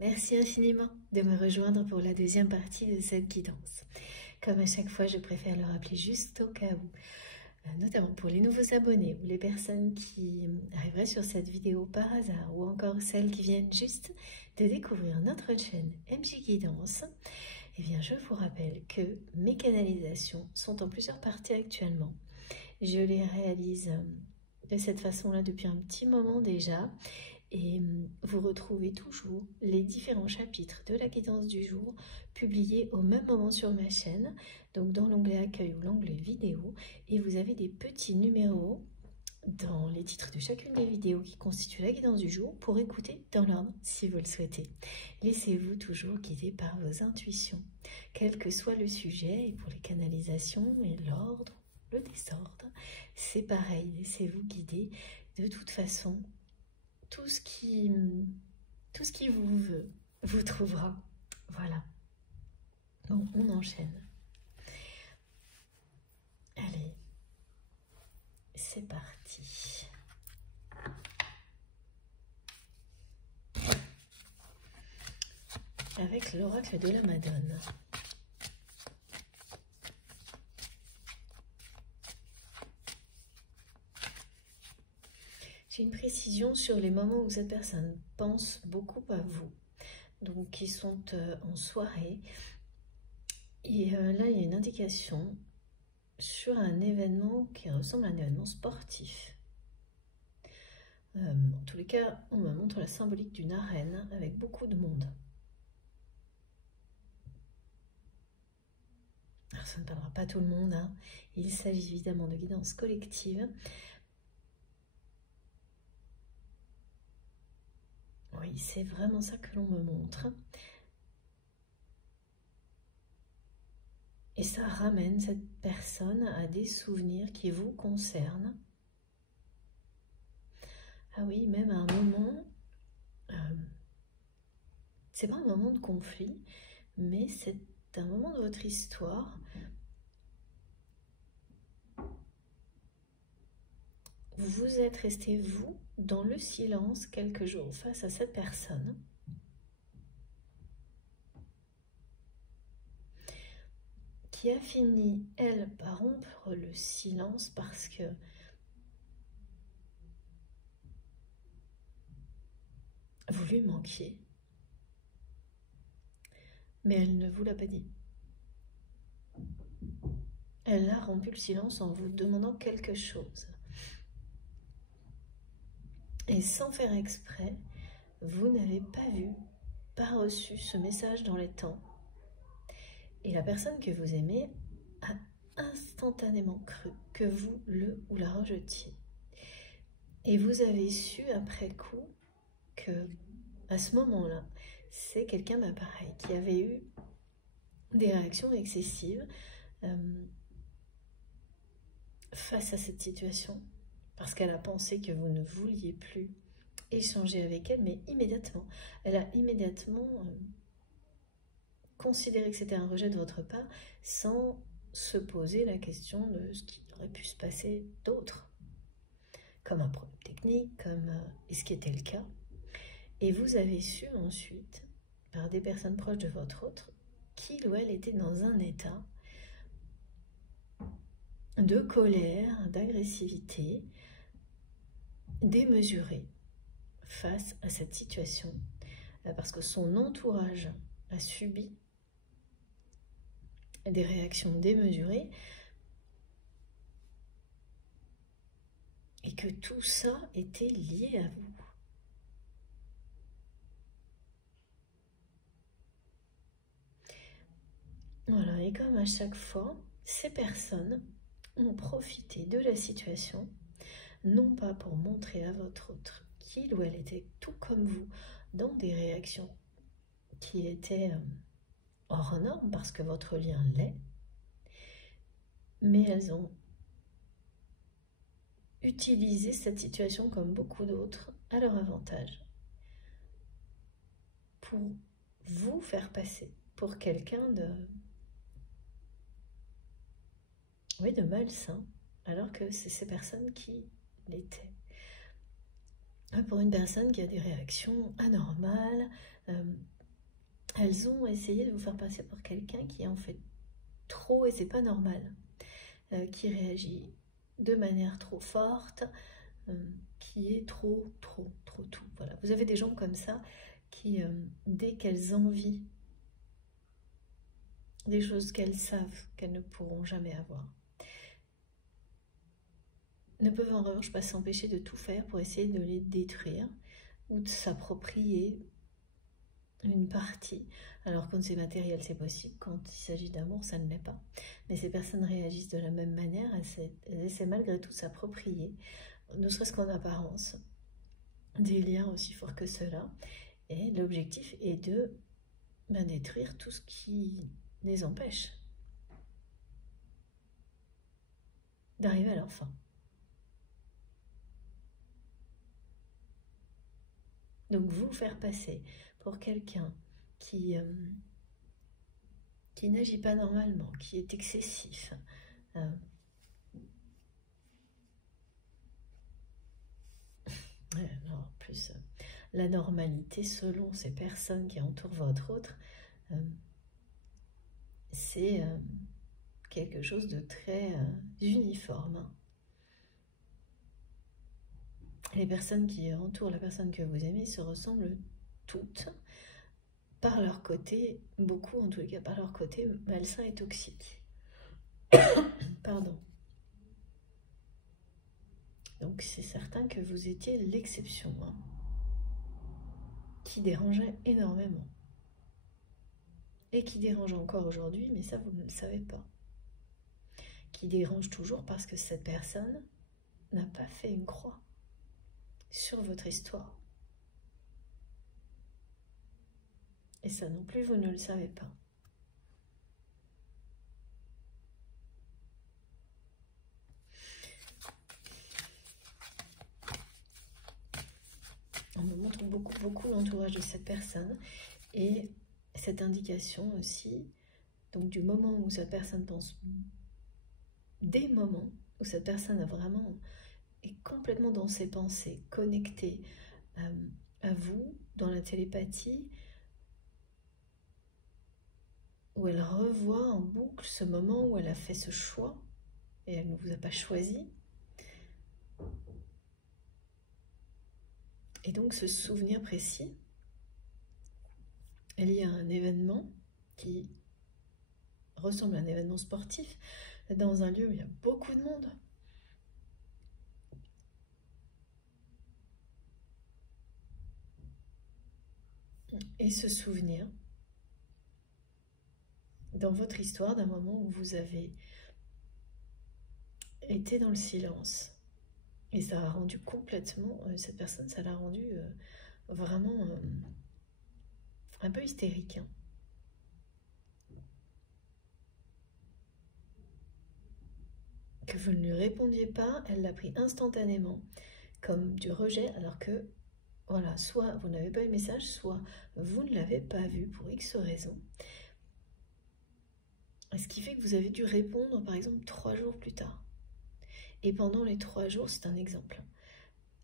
Merci infiniment de me rejoindre pour la deuxième partie de cette guidance. Comme à chaque fois, je préfère le rappeler juste au cas où, notamment pour les nouveaux abonnés ou les personnes qui arriveraient sur cette vidéo par hasard ou encore celles qui viennent juste de découvrir notre chaîne MJ Guidance. Eh bien, je vous rappelle que mes canalisations sont en plusieurs parties actuellement. Je les réalise de cette façon-là depuis un petit moment déjà. Et vous retrouvez toujours les différents chapitres de la guidance du jour publiés au même moment sur ma chaîne, donc dans l'onglet accueil ou l'onglet vidéo, et vous avez des petits numéros dans les titres de chacune des vidéos qui constituent la guidance du jour pour écouter dans l'ordre si vous le souhaitez. Laissez-vous toujours guider par vos intuitions, quel que soit le sujet, et pour les canalisations et l'ordre, le désordre, c'est pareil, laissez-vous guider. De toute façon, tout ce qui vous veut, vous trouvera. Voilà. Bon, on enchaîne. Allez, c'est parti. Avec l'oracle de la Madone. J'ai une précision sur les moments où cette personne pense beaucoup à vous, donc qui sont en soirée. Et là, il y a une indication sur un événement qui ressemble à un événement sportif. En tous les cas, on me montre la symbolique d'une arène avec beaucoup de monde. Alors, ça ne parlera pas tout le monde, hein. Il s'agit évidemment de guidance collective. Oui, c'est vraiment ça que l'on me montre. Et ça ramène cette personne à des souvenirs qui vous concernent. Ah oui, même à un moment, c'est pas un moment de conflit, mais c'est un moment de votre histoire vous êtes resté, vous, dans le silence quelques jours face à cette personne. Qui a fini, elle, par rompre le silence parce que vous lui manquiez. Mais elle ne vous l'a pas dit. Elle a rompu le silence en vous demandant quelque chose. Et sans faire exprès, vous n'avez pas vu, pas reçu ce message dans les temps. Et la personne que vous aimez a instantanément cru que vous le ou la rejetiez. Et vous avez su après coup que, à ce moment-là, c'est quelqu'un pareil, qui avait eu des réactions excessives face à cette situation, parce qu'elle a pensé que vous ne vouliez plus échanger avec elle, mais immédiatement, elle a immédiatement considéré que c'était un rejet de votre part, sans se poser la question de ce qui aurait pu se passer d'autre, comme un problème technique, comme et ce qui était le cas. Et vous avez su ensuite, par des personnes proches de votre autre, qu'il ou elle était dans un état de colère, d'agressivité, démesurée face à cette situation, parce que son entourage a subi des réactions démesurées et que tout ça était lié à vous. Voilà, et comme à chaque fois, ces personnes ont profité de la situation, non pas pour montrer à votre autre qu'il ou elle était tout comme vous dans des réactions qui étaient hors normes, parce que votre lien l'est, mais elles ont utilisé cette situation comme beaucoup d'autres à leur avantage pour vous faire passer pour quelqu'un de malsain, alors que c'est ces personnes qui l'étaient. Pour une personne qui a des réactions anormales, elles ont essayé de vous faire passer pour quelqu'un qui en fait trop et c'est pas normal, qui réagit de manière trop forte, qui est trop tout. Voilà. Vous avez des gens comme ça qui, dès qu'elles envient des choses qu'elles savent qu'elles ne pourront jamais avoir, ne peuvent en revanche pas s'empêcher de tout faire pour essayer de les détruire ou de s'approprier une partie. Alors quand c'est matériel, c'est possible. Quand il s'agit d'amour, ça ne l'est pas. Mais ces personnes réagissent de la même manière. Elles essaient malgré tout s'approprier, ne serait-ce qu'en apparence, des liens aussi forts que cela. Et l'objectif est de détruire tout ce qui les empêche d'arriver à leur fin. Donc vous faire passer pour quelqu'un qui n'agit pas normalement, qui est excessif, alors, en plus, la normalité selon ces personnes qui entourent votre autre, c'est quelque chose de très uniforme. Les personnes qui entourent la personne que vous aimez se ressemblent toutes, par leur côté, beaucoup en tous les cas, par leur côté malsain et toxique. Pardon. Donc c'est certain que vous étiez l'exception, qui dérangeait énormément. Et qui dérange encore aujourd'hui, mais ça vous ne le savez pas. Qui dérange toujours parce que cette personne n'a pas fait une croix sur votre histoire. Et ça non plus, vous ne le savez pas. On me montre beaucoup l'entourage de cette personne et cette indication aussi, donc du moment où cette personne pense, des moments où cette personne est complètement dans ses pensées, connectée à vous, dans la télépathie, où elle revoit en boucle ce moment où elle a fait ce choix et elle ne vous a pas choisi. Et donc ce souvenir précis est lié à un événement qui ressemble à un événement sportif dans un lieu où il y a beaucoup de monde. Et ce souvenir, dans votre histoire, d'un moment où vous avez été dans le silence, et ça a rendu complètement, cette personne, ça l'a rendu vraiment un peu hystérique. Que vous ne lui répondiez pas, elle l'a pris instantanément comme du rejet, alors que, voilà, soit vous n'avez pas eu le message, soit vous ne l'avez pas vu pour X raisons. Ce qui fait que vous avez dû répondre, par exemple, 3 jours plus tard. Et pendant les 3 jours, c'est un exemple.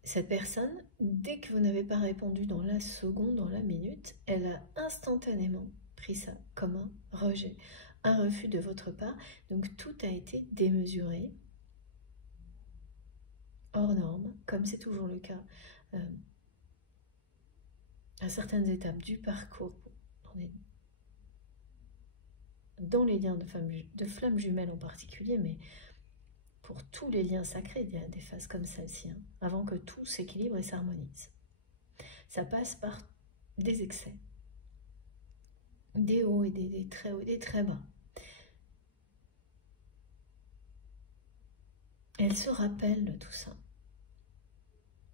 Cette personne, dès que vous n'avez pas répondu dans la seconde, dans la minute, elle a instantanément pris ça comme un rejet, un refus de votre part. Donc tout a été démesuré, hors norme, comme c'est toujours le cas à certaines étapes du parcours, dans les liens de flammes jumelles en particulier, mais pour tous les liens sacrés, il y a des phases comme celle-ci, avant que tout s'équilibre et s'harmonise. Ça passe par des excès, des hauts et des très hauts et des très bas. Elle se rappelle de tout ça.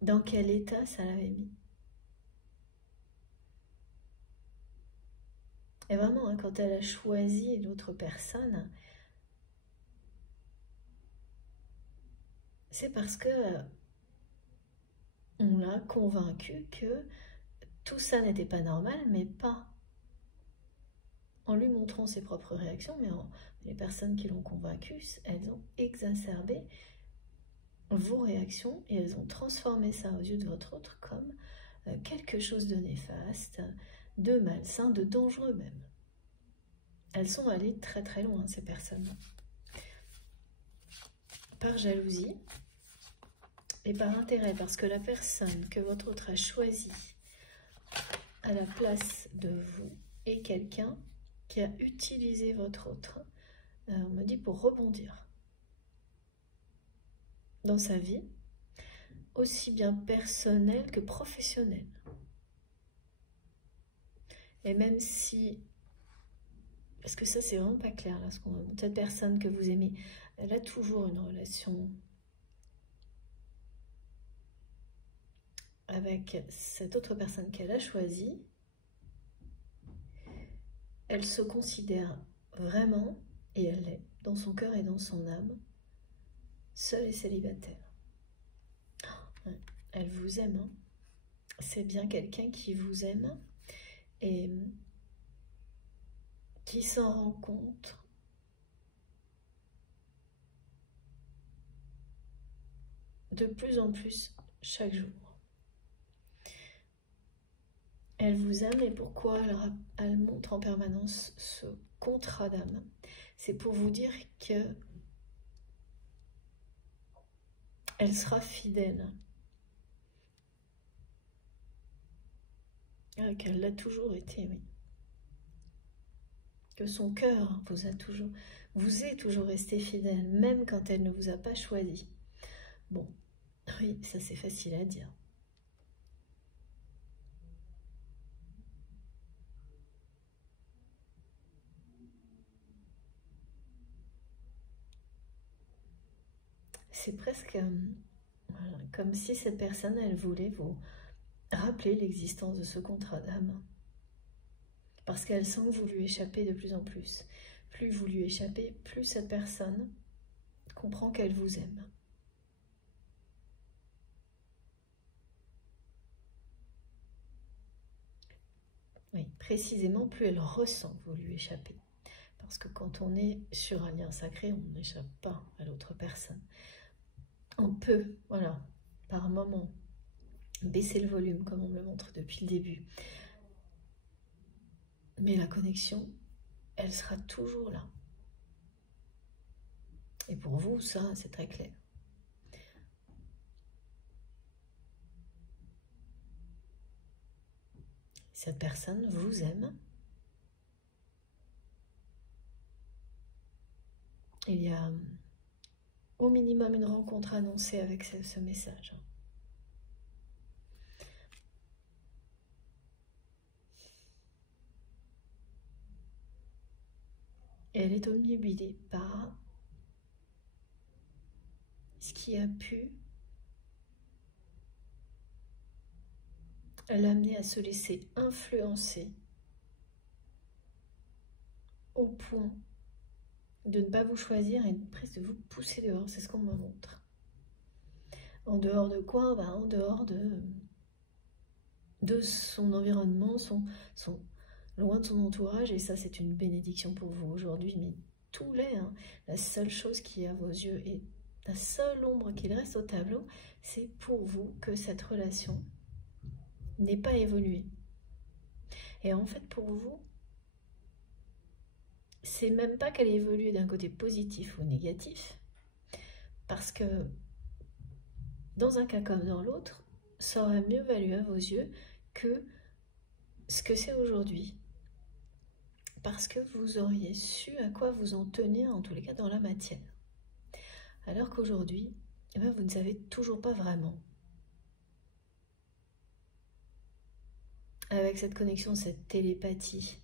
Dans quel état ça l'avait mis. Et vraiment, quand elle a choisi l'autre personne, c'est parce que on l'a convaincu que tout ça n'était pas normal, mais pas en lui montrant ses propres réactions, mais les personnes qui l'ont convaincu, elles ont exacerbé vos réactions et elles ont transformé ça aux yeux de votre autre comme quelque chose de néfaste, de malsain, de dangereux même. Elles sont allées très très loin, ces personnes. Par jalousie et par intérêt, parce que la personne que votre autre a choisie à la place de vous est quelqu'un qui a utilisé votre autre, on me dit, pour rebondir dans sa vie, aussi bien personnelle que professionnelle. Et même si, parce que ça c'est vraiment pas clair là, cette personne que vous aimez, elle a toujours une relation avec cette autre personne qu'elle a choisie. Elle se considère vraiment, et elle l'est, dans son cœur et dans son âme, seule et célibataire. Elle vous aime, hein. C'est bien quelqu'un qui vous aime et qui s'en rend compte de plus en plus chaque jour. Elle vous aime et pourquoi elle montre en permanence ce contrat d'âme? C'est pour vous dire que elle sera fidèle. Qu'elle l'a toujours été, oui. Que son cœur vous est toujours resté fidèle, même quand elle ne vous a pas choisi. Bon, oui, ça c'est facile à dire. C'est presque voilà, comme si cette personne, elle voulait vous rappeler l'existence de ce contrat d'âme. Parce qu'elle sent que vous lui échappez de plus en plus. Plus vous lui échappez, plus cette personne comprend qu'elle vous aime. Oui, précisément, plus elle ressent que vous lui échappez. Parce que quand on est sur un lien sacré, on n'échappe pas à l'autre personne. On peut, voilà, par moment, baisser le volume, comme on me le montre depuis le début. Mais la connexion, elle sera toujours là. Et pour vous, ça, c'est très clair. Cette personne vous aime. Il y a au minimum une rencontre annoncée avec ce message. Et elle est omnubilée par ce qui a pu l'amener à se laisser influencer au point de ne pas vous choisir et presque de vous pousser dehors. C'est ce qu'on me montre. En dehors de quoi? En dehors de son environnement, loin de son entourage. Et ça, c'est une bénédiction pour vous aujourd'hui. Mais tout l'est. Hein. La seule chose qui est à vos yeux et la seule ombre qu'il reste au tableau, c'est pour vous que cette relation n'ait pas évolué. Et en fait, pour vous, c'est même pas qu'elle ait évolué d'un côté positif ou négatif, parce que dans un cas comme dans l'autre, ça aurait mieux valu à vos yeux que ce que c'est aujourd'hui. Parce que vous auriez su à quoi vous en tenir, en tous les cas dans la matière. Alors qu'aujourd'hui, vous ne savez toujours pas vraiment. Avec cette connexion, cette télépathie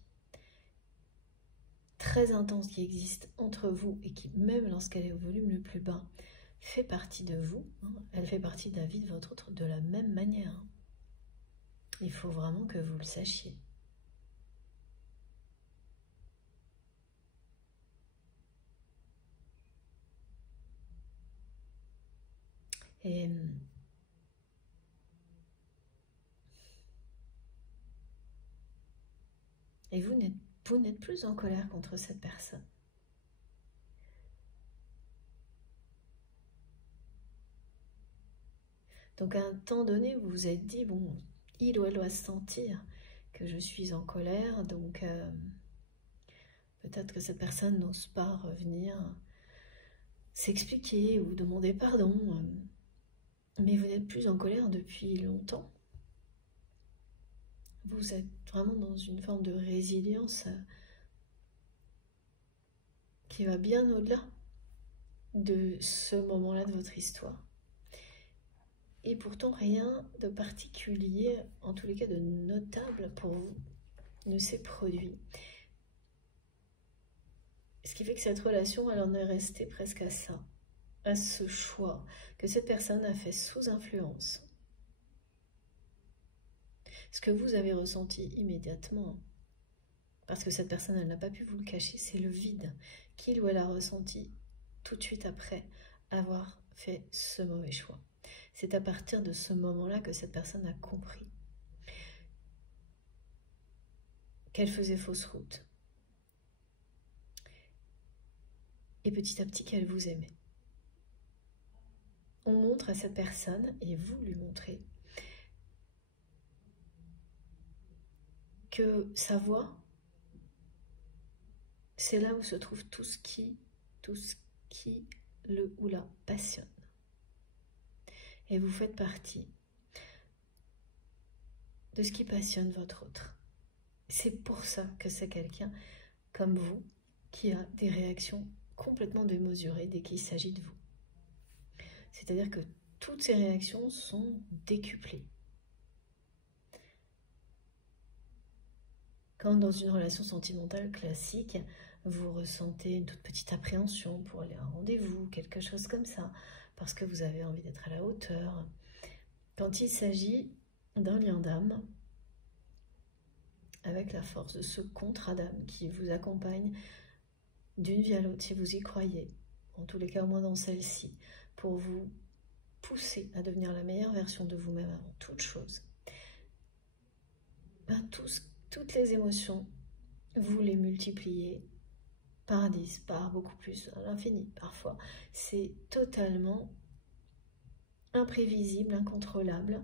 très intense qui existe entre vous et qui, même lorsqu'elle est au volume le plus bas, fait partie de vous, hein, elle fait partie de la vie de votre autre de la même manière. Hein. Il faut vraiment que vous le sachiez. Et vous n'êtes plus en colère contre cette personne. Donc à un temps donné, vous vous êtes dit, bon, il ou elle doit se sentir que je suis en colère, donc peut-être que cette personne n'ose pas revenir s'expliquer ou demander pardon, mais vous n'êtes plus en colère depuis longtemps. Vous êtes vraiment dans une forme de résilience qui va bien au-delà de ce moment-là de votre histoire. Et pourtant, rien de particulier, en tous les cas de notable pour vous, ne s'est produit. Ce qui fait que cette relation, elle en est restée presque à ça, à ce choix que cette personne a fait sous influence. Ce que vous avez ressenti immédiatement, parce que cette personne, elle n'a pas pu vous le cacher, c'est le vide qu'il ou elle a ressenti tout de suite après avoir fait ce mauvais choix. C'est à partir de ce moment-là que cette personne a compris qu'elle faisait fausse route. Et petit à petit qu'elle vous aimait. On montre à cette personne, et vous lui montrez, que sa voix, c'est là où se trouve tout ce qui le ou la passionne. Et vous faites partie de ce qui passionne votre autre. C'est pour ça que c'est quelqu'un comme vous qui a des réactions complètement démesurées dès qu'il s'agit de vous. C'est-à-dire que toutes ces réactions sont décuplées. Quand dans une relation sentimentale classique, vous ressentez une toute petite appréhension pour aller à un rendez-vous, quelque chose comme ça, parce que vous avez envie d'être à la hauteur. Quand il s'agit d'un lien d'âme, avec la force de ce contrat d'âme qui vous accompagne d'une vie à l'autre, si vous y croyez, en tous les cas au moins dans celle-ci, pour vous pousser à devenir la meilleure version de vous-même avant toute chose, toutes les émotions, vous les multipliez par 10, par beaucoup plus, à l'infini parfois. C'est totalement imprévisible, incontrôlable.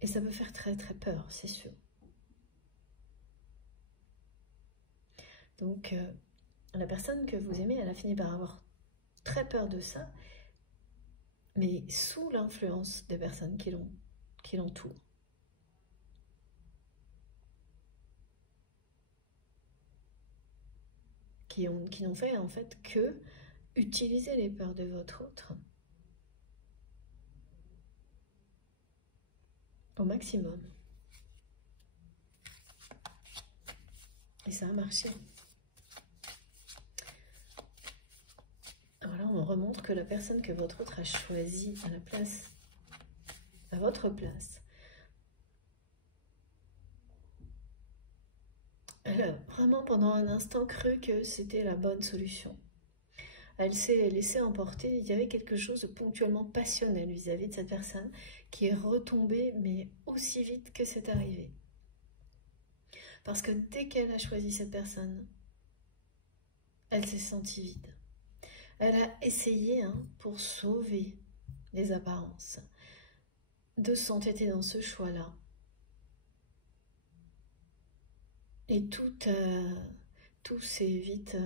Et ça peut faire très très peur, c'est sûr. Donc, la personne que vous aimez, elle a fini par avoir très peur de ça, mais sous l'influence des personnes qui l'entourent. Qui n'ont fait en fait que utiliser les peurs de votre autre au maximum. Et ça a marché. Alors là, on remontre que la personne que votre autre a choisie à votre place, elle a vraiment pendant un instant cru que c'était la bonne solution. Elle s'est laissée emporter, il y avait quelque chose de ponctuellement passionnel vis-à-vis de cette personne qui est retombée, mais aussi vite que c'est arrivé. Parce que dès qu'elle a choisi cette personne, elle s'est sentie vide. Elle a essayé, pour sauver les apparences, de s'entêter dans ce choix-là. Et tout s'est vite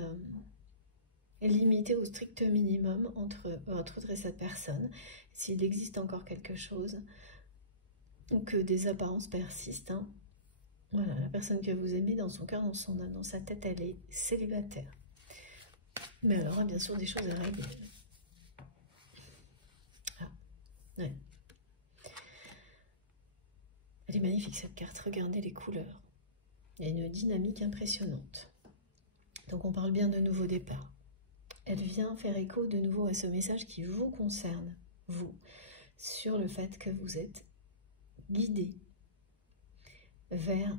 limité au strict minimum entre votre autre et cette personne. S'il existe encore quelque chose, ou que des apparences persistent, voilà, la personne que vous aimez, dans son cœur, dans son âme, dans sa tête, elle est célibataire. Mais elle aura bien sûr des choses à régler. Ah, ouais. Elle est magnifique cette carte, regardez les couleurs. Il y a une dynamique impressionnante. Donc on parle bien de nouveau départ. Elle vient faire écho de nouveau à ce message qui vous concerne, vous, sur le fait que vous êtes guidé vers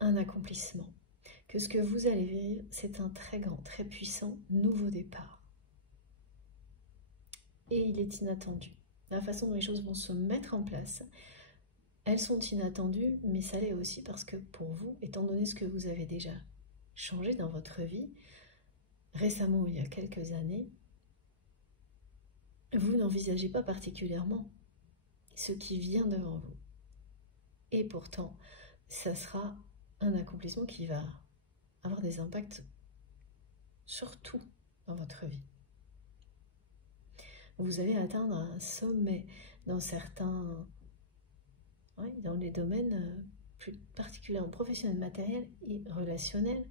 un accomplissement. Que ce que vous allez vivre, c'est un très grand, très puissant nouveau départ. Et il est inattendu. La façon dont les choses vont se mettre en place, elles sont inattendues, mais ça l'est aussi parce que pour vous, étant donné ce que vous avez déjà changé dans votre vie, récemment, il y a quelques années, vous n'envisagez pas particulièrement ce qui vient devant vous. et pourtant, ça sera un accomplissement qui va avoir des impacts sur tout dans votre vie. Vous allez atteindre un sommet dans certains, oui, dans les domaines plus particulièrement professionnels, matériels et relationnels.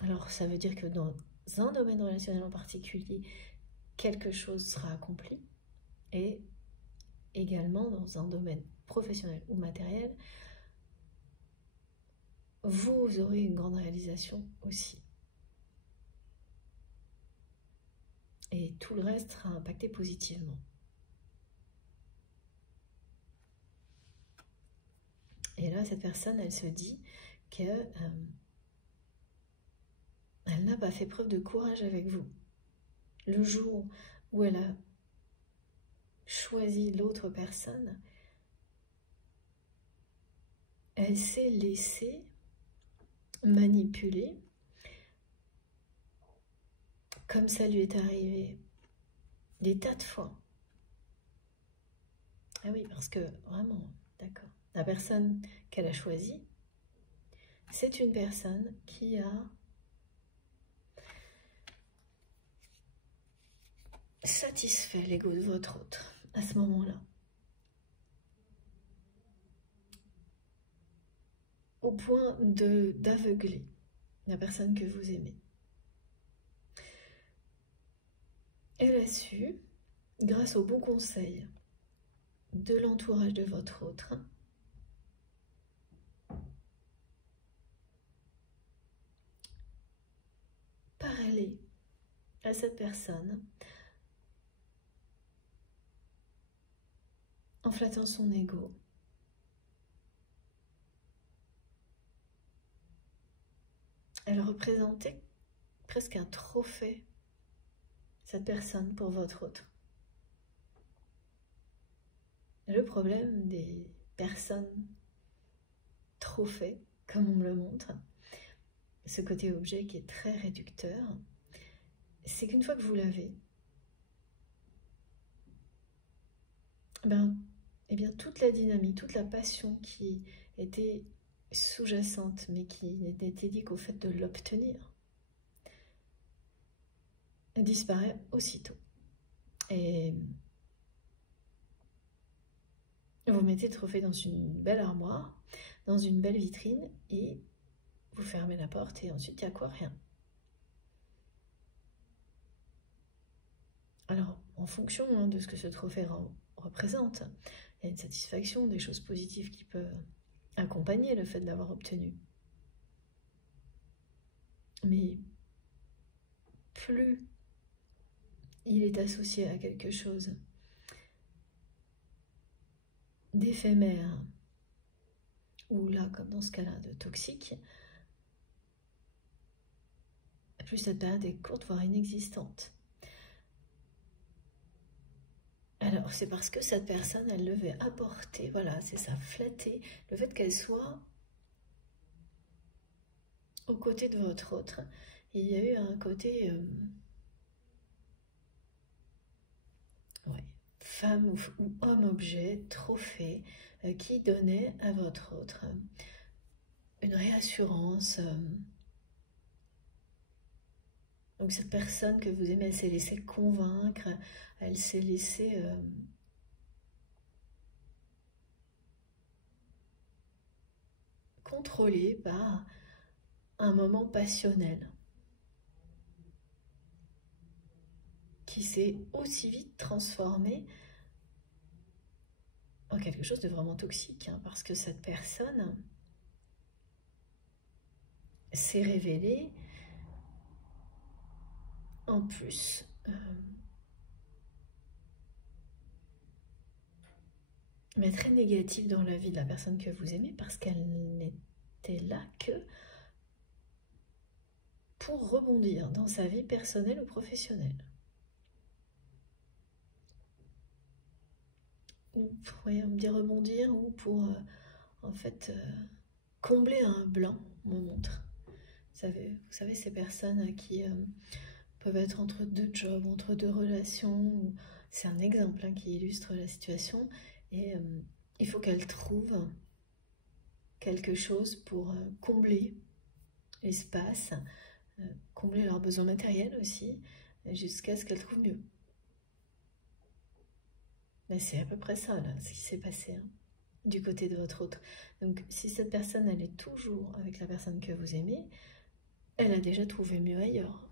Alors, ça veut dire que dans un domaine relationnel en particulier, quelque chose sera accompli, et également dans un domaine professionnel ou matériel, vous aurez une grande réalisation aussi. Et tout le reste sera impacté positivement. Et là, cette personne, elle se dit que elle n'a pas fait preuve de courage avec vous. Le jour où elle a choisi l'autre personne, elle s'est laissée manipuler, comme ça lui est arrivé des tas de fois. Ah oui, parce que vraiment, d'accord. La personne qu'elle a choisie, c'est une personne qui a satisfait l'ego de votre autre à ce moment-là. Au point d'aveugler la personne que vous aimez. Elle a su, grâce aux bons conseils de l'entourage de votre autre, parler à cette personne en flattant son ego. Elle représentait presque un trophée, cette personne, pour votre autre. Le problème des personnes trophées, comme on me le montre, ce côté objet qui est très réducteur, c'est qu'une fois que vous l'avez, eh bien, toute la dynamique, toute la passion qui était sous-jacente, mais qui n'était dédiée qu'au fait de l'obtenir, disparaît aussitôt. Et vous mettez le trophée dans une belle armoire, dans une belle vitrine, et vous fermez la porte, et ensuite il n'y a quoi? Rien. Alors, en fonction de ce que ce trophée représente, il y a une satisfaction, des choses positives qui peuvent accompagner le fait de l'avoir obtenu. Mais plus il est associé à quelque chose d'éphémère, ou là, comme dans ce cas-là, de toxique, plus cette période est courte, voire inexistante. Alors, c'est parce que cette personne, elle devait apporter, voilà, c'est ça, flatter, le fait qu'elle soit aux côtés de votre autre. Il y a eu un côté, ouais, femme ou homme-objet, trophée, qui donnait à votre autre une réassurance. Donc cette personne que vous aimez, elle s'est laissée convaincre, elle s'est laissée contrôler par un moment passionnel qui s'est aussi vite transformé en quelque chose de vraiment toxique, hein, parce que cette personne s'est révélée en plus mais très négative dans la vie de la personne que vous aimez, parce qu'elle n'était là que pour rebondir dans sa vie personnelle ou professionnelle. Ou pour dire rebondir, ou pour en fait combler un blanc, on montre. Vous savez ces personnes qui peuvent être entre deux jobs, entre deux relations, ou c'est un exemple qui illustre la situation. Et il faut qu'elles trouvent quelque chose pour combler l'espace, combler leurs besoins matériels aussi, jusqu'à ce qu'elles trouvent mieux. Mais c'est à peu près ça, là, ce qui s'est passé du côté de votre autre. Donc, si cette personne, elle est toujours avec la personne que vous aimez, elle a déjà trouvé mieux ailleurs.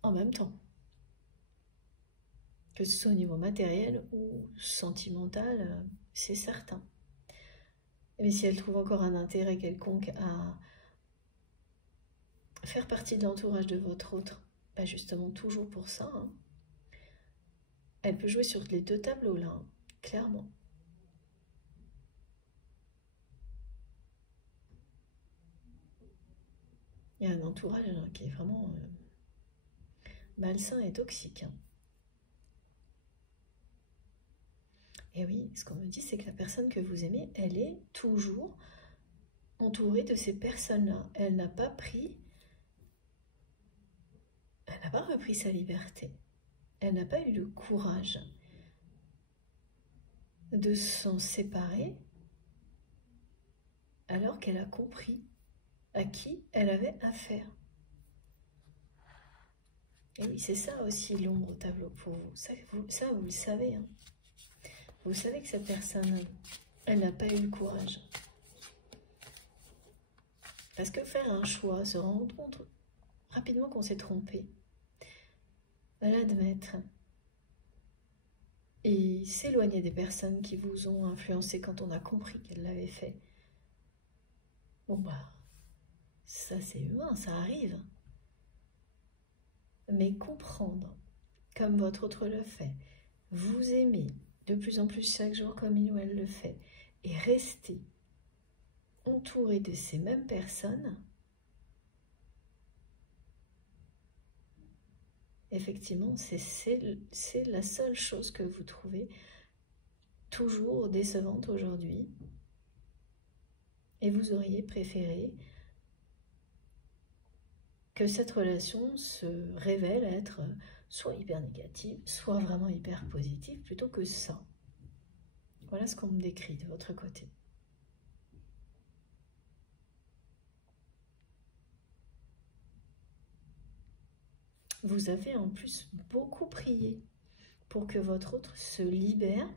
En même temps. Que ce soit au niveau matériel ou sentimental, c'est certain. Mais si elle trouve encore un intérêt quelconque à faire partie de l'entourage de votre autre, bah justement toujours pour ça, elle peut jouer sur les deux tableaux là, clairement. Il y a un entourage qui est vraiment malsain et toxique. Et oui, ce qu'on me dit, c'est que la personne que vous aimez, elle est toujours entourée de ces personnes-là. Elle n'a pas repris sa liberté. Elle n'a pas eu le courage de s'en séparer alors qu'elle a compris à qui elle avait affaire. Et oui, c'est ça aussi l'ombre au tableau pour vous. Ça, vous le savez. Vous savez que cette personne, elle n'a pas eu le courage. Parce que faire un choix, se rendre compte rapidement qu'on s'est trompé, l'admettre et s'éloigner des personnes qui vous ont influencé quand on a compris qu'elles l'avaient fait. Bon bah, ça c'est humain, ça arrive. Mais comprendre, comme votre autre le fait, vous aimer de plus en plus chaque jour comme il ou elle le fait, et rester entouré de ces mêmes personnes, effectivement, c'est la seule chose que vous trouvez toujours décevante aujourd'hui. Et vous auriez préféré que cette relation se révèle être soit hyper négative, soit vraiment hyper positive, plutôt que ça. Voilà ce qu'on me décrit de votre côté. Vous avez en plus beaucoup prié pour que votre autre se libère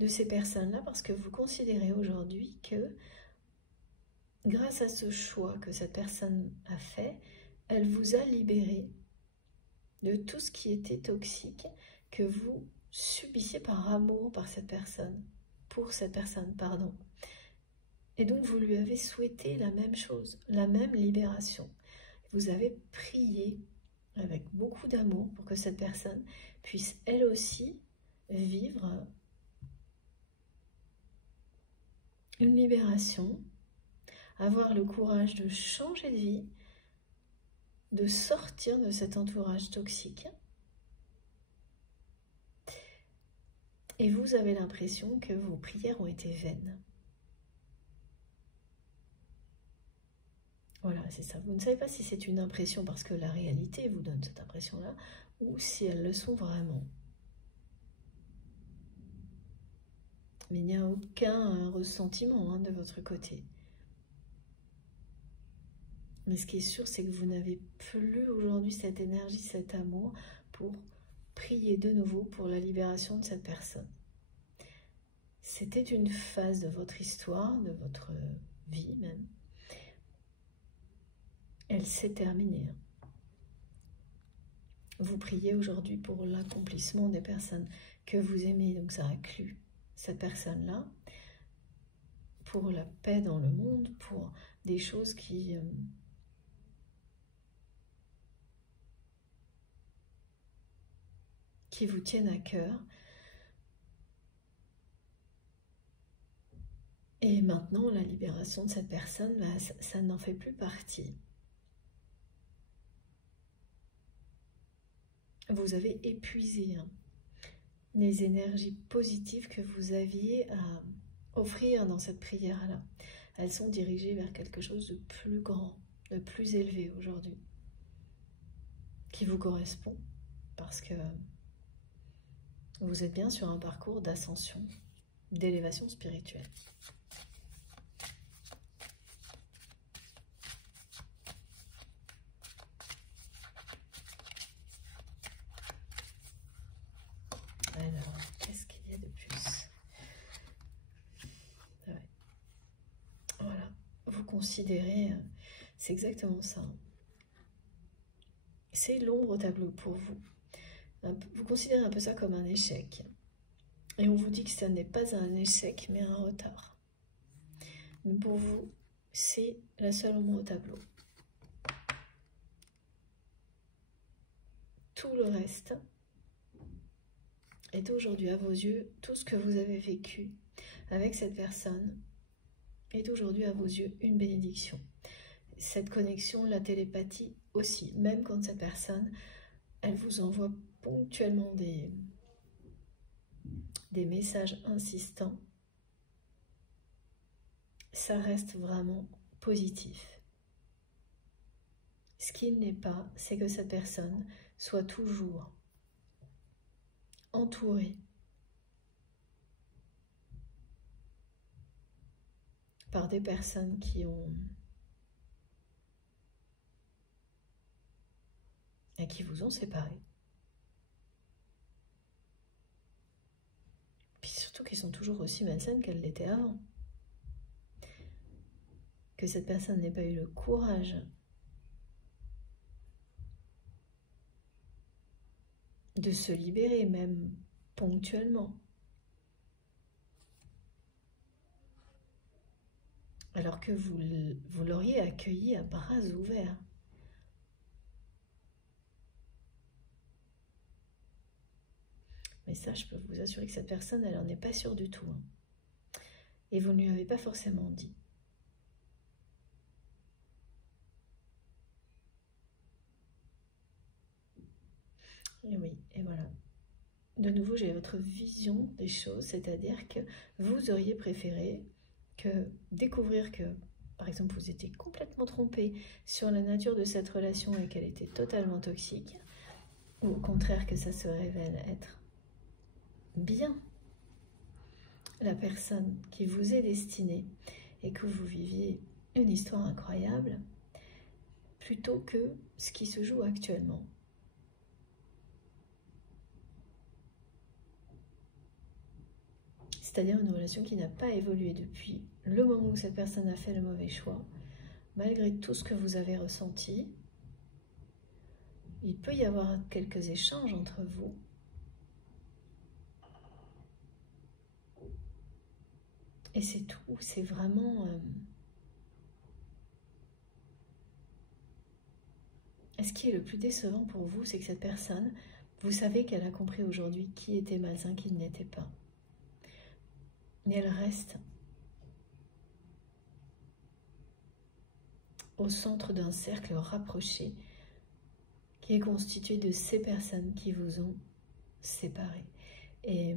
de ces personnes-là, parce que vous considérez aujourd'hui que grâce à ce choix que cette personne a fait, elle vous a libéré de tout ce qui était toxique que vous subissiez par amour pour cette personne, pardon. Et donc vous lui avez souhaité la même chose, la même libération. Vous avez prié avec beaucoup d'amour pour que cette personne puisse elle aussi vivre une libération, avoir le courage de changer de vie, de sortir de cet entourage toxique. Et vous avez l'impression que vos prières ont été vaines. Voilà, c'est ça. Vous ne savez pas si c'est une impression parce que la réalité vous donne cette impression-là, ou si elles le sont vraiment. Mais il n'y a aucun ressentiment de votre côté. Mais ce qui est sûr, c'est que vous n'avez plus aujourd'hui cette énergie, cet amour pour prier de nouveau pour la libération de cette personne. C'était une phase de votre histoire, de votre vie même. Elle s'est terminée. Vous priez aujourd'hui pour l'accomplissement des personnes que vous aimez, donc ça inclut cette personne-là, pour la paix dans le monde, pour des choses qui vous tiennent à cœur. Et maintenant, la libération de cette personne, ça n'en fait plus partie. Vous avez épuisé les énergies positives que vous aviez à offrir dans cette prière-là. Elles sont dirigées vers quelque chose de plus grand, de plus élevé aujourd'hui, qui vous correspond. parce que vous êtes bien sur un parcours d'ascension, d'élévation spirituelle. Alors, qu'est-ce qu'il y a de plus? Ouais. Voilà, vous considérez, c'est exactement ça. C'est l'ombre au tableau pour vous. Vous considérez un peu ça comme un échec. Et on vous dit que ça n'est pas un échec, mais un retard. Mais pour vous, c'est la seule ombre au tableau. Tout le reste est aujourd'hui à vos yeux, tout ce que vous avez vécu avec cette personne est aujourd'hui à vos yeux une bénédiction. Cette connexion, la télépathie aussi, même quand cette personne, elle vous envoie ponctuellement des messages insistants, ça reste vraiment positif. Ce qu'il n'est pas, c'est que cette personne soit toujours entourée par des personnes qui vous ont séparés. Puis surtout qu'ils sont toujours aussi malsaines qu'elles l'étaient avant. Que cette personne n'ait pas eu le courage de se libérer, même ponctuellement, alors que vous l'auriez accueilli à bras ouverts. Mais ça, je peux vous assurer que cette personne, elle n'en est pas sûre du tout. Et vous ne lui avez pas forcément dit. Et oui, et voilà. De nouveau, j'ai votre vision des choses, c'est-à-dire que vous auriez préféré que découvrir que, par exemple, vous étiez complètement trompé sur la nature de cette relation et qu'elle était totalement toxique, ou au contraire que ça se révèle être bien la personne qui vous est destinée et que vous viviez une histoire incroyable, plutôt que ce qui se joue actuellement. C'est-à-dire une relation qui n'a pas évolué depuis le moment où cette personne a fait le mauvais choix, malgré tout ce que vous avez ressenti. Il peut y avoir quelques échanges entre vous. Et c'est tout, c'est vraiment... Ce qui est le plus décevant pour vous, c'est que cette personne, vous savez qu'elle a compris aujourd'hui qui était malsain, qui ne l'était pas. Mais elle reste au centre d'un cercle rapproché qui est constitué de ces personnes qui vous ont séparés. Et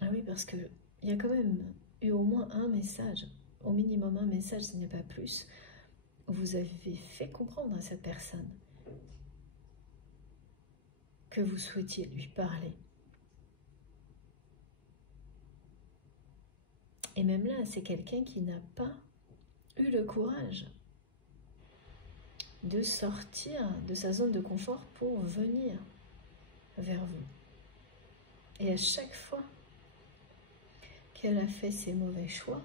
ah oui, parce qu'il y a quand même eu au moins un message, au minimum un message, ce n'est pas plus, où vous avez fait comprendre à cette personne que vous souhaitiez lui parler. Et même là, c'est quelqu'un qui n'a pas eu le courage de sortir de sa zone de confort pour venir vers vous. Et à chaque fois qu'elle a fait ses mauvais choix,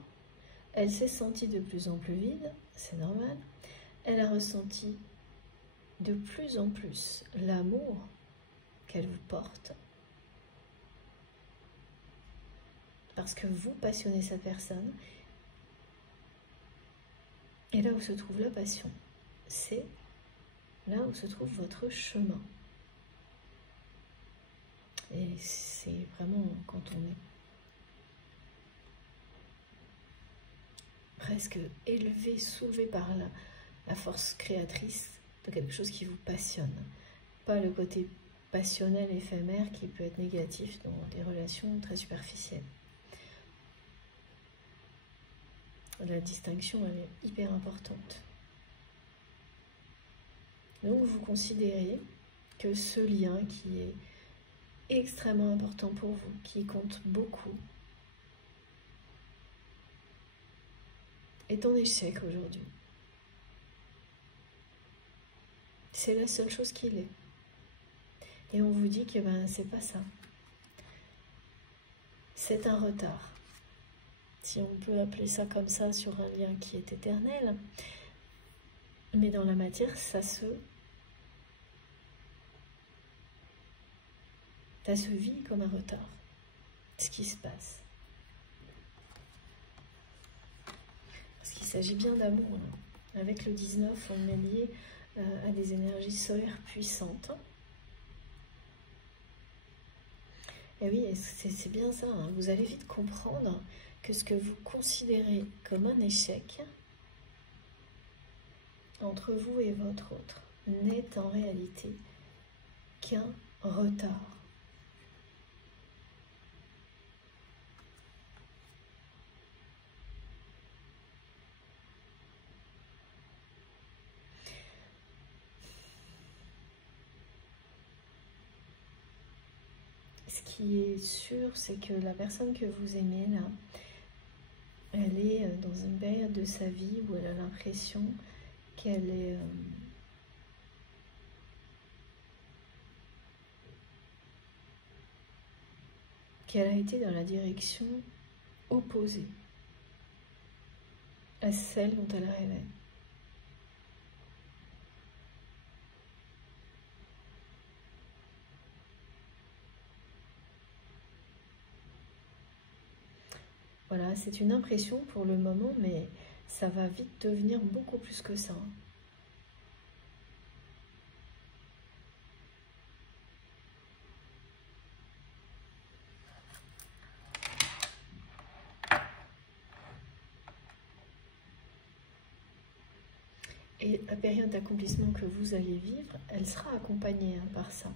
elle s'est sentie de plus en plus vide, c'est normal. Elle a ressenti de plus en plus l'amour qu'elle vous porte. Parce que vous passionnez cette personne. Et là où se trouve la passion, c'est là où se trouve votre chemin. Et c'est vraiment quand on est presque élevé, soulevé par la force créatrice de quelque chose qui vous passionne. Pas le côté passionnel, éphémère qui peut être négatif dans des relations très superficielles. La distinction, elle est hyper importante. Donc vous considérez que ce lien qui est extrêmement important pour vous, qui compte beaucoup, est en échec aujourd'hui. C'est la seule chose qu'il est. Et on vous dit que c'est pas ça. C'est un retard. Si on peut appeler ça comme ça sur un lien qui est éternel. Mais dans la matière, ça se vit comme un retard. Ce qui se passe. Parce qu'il s'agit bien d'amour. Là. Avec le 19, on est lié à des énergies solaires puissantes. Et oui, c'est bien ça. Hein. Vous allez vite comprendre que ce que vous considérez comme un échec entre vous et votre autre n'est en réalité qu'un retard. Ce qui est sûr, c'est que la personne que vous aimez là, elle est dans une période de sa vie où elle a l'impression qu'elle est qu'elle a été dans la direction opposée à celle dont elle rêvait. Voilà, c'est une impression pour le moment, mais ça va vite devenir beaucoup plus que ça. Et la période d'accomplissement que vous allez vivre, elle sera accompagnée par ça.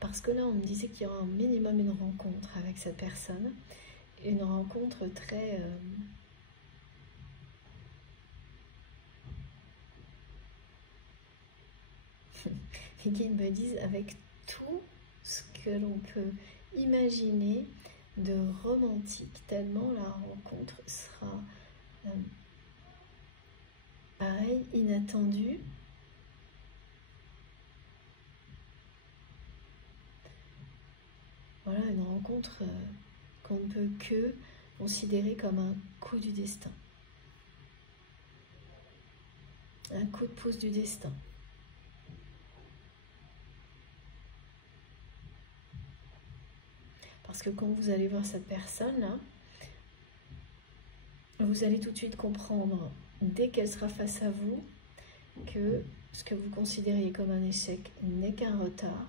Parce que là, on me disait qu'il y aura un minimum une rencontre avec cette personne. Une rencontre très... Les guides me disent avec tout ce que l'on peut imaginer de romantique, tellement la rencontre sera pareil, inattendue. Voilà, une rencontre qu'on ne peut que considérer comme un coup du destin. Un coup de pouce du destin. Parce que quand vous allez voir cette personne-là, vous allez tout de suite comprendre, dès qu'elle sera face à vous, que ce que vous considériez comme un échec n'est qu'un retard.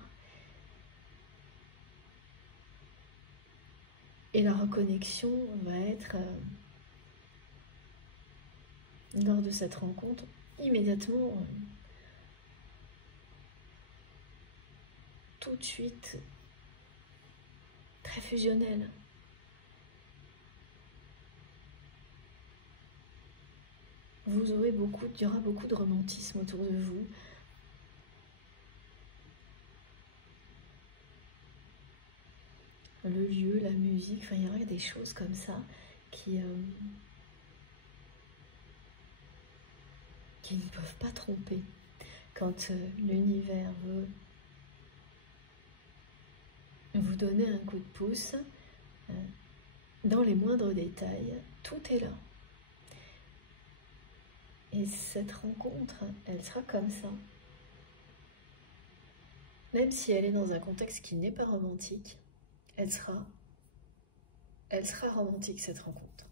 Et la reconnexion va être, lors de cette rencontre, immédiatement, tout de suite, très fusionnelle. Vous aurez il y aura beaucoup de romantisme autour de vous. Le lieu, la musique, enfin il y aura des choses comme ça qui ne peuvent pas tromper. Quand l'univers veut vous donner un coup de pouce, dans les moindres détails, tout est là. Et cette rencontre, elle sera comme ça. Même si elle est dans un contexte qui n'est pas romantique, elle sera romantique cette rencontre.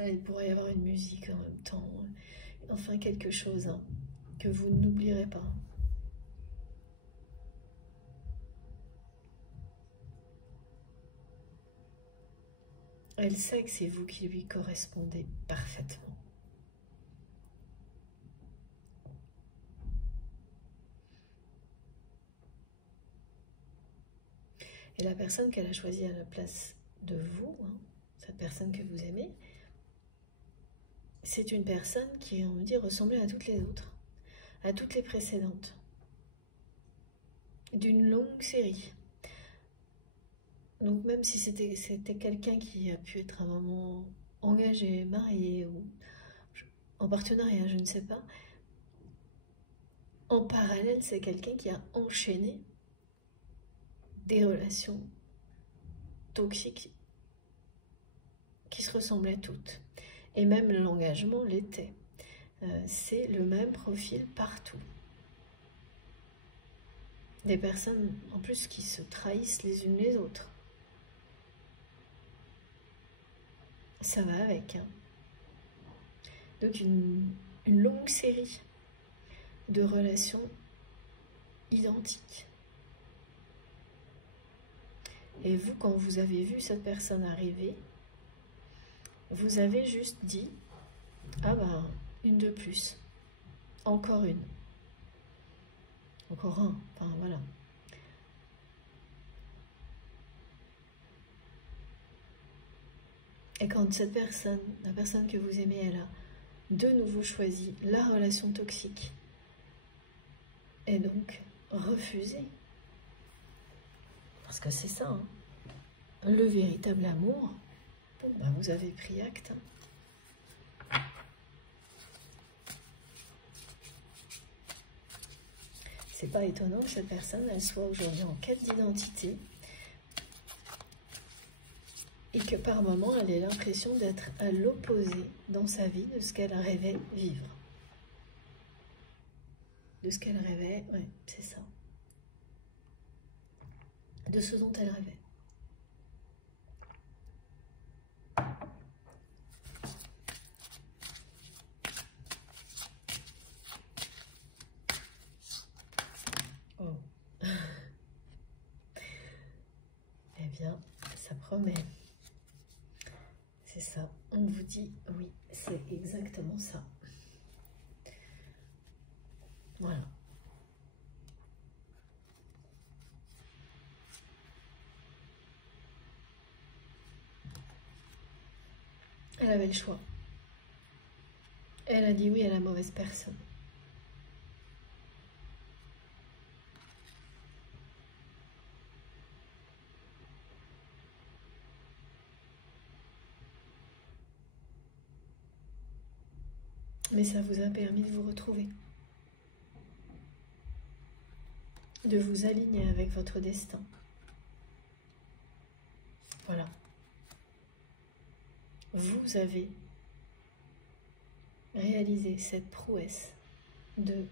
Il pourrait y avoir une musique en même temps, enfin quelque chose que vous n'oublierez pas. Elle sait que c'est vous qui lui correspondez parfaitement. Et la personne qu'elle a choisie à la place de vous, cette personne que vous aimez, c'est une personne qui, on me dit, ressemblait à toutes les autres, à toutes les précédentes, d'une longue série. Donc même si c'était quelqu'un qui a pu être à un moment engagé, marié ou en partenariat, je ne sais pas, en parallèle, c'est quelqu'un qui a enchaîné des relations toxiques qui se ressemblaient toutes. Et même l'engagement l'était. C'est le même profil partout. Des personnes, en plus, qui se trahissent les unes les autres. Ça va avec. Hein. Donc une longue série de relations identiques. Et vous, quand vous avez vu cette personne arriver, vous avez juste dit, ah ben, une de plus, encore une, encore un, enfin voilà. Et quand cette personne, la personne que vous aimez, elle a de nouveau choisi la relation toxique, et donc refusée, parce que c'est ça, hein, le véritable amour, bon, ben vous avez pris acte. Hein. C'est pas étonnant que cette personne, elle soit aujourd'hui en quête d'identité et que par moments, elle ait l'impression d'être à l'opposé dans sa vie de ce qu'elle rêvait vivre. De ce qu'elle rêvait, ouais, c'est ça. De ce dont elle rêvait. Oh. Eh bien, ça promet. C'est ça. On vous dit, oui, c'est exactement ça. Voilà. Elle avait le choix. Elle a dit oui à la mauvaise personne. Mais ça vous a permis de vous retrouver. De vous aligner avec votre destin. Voilà. Vous avez réalisé cette prouesse de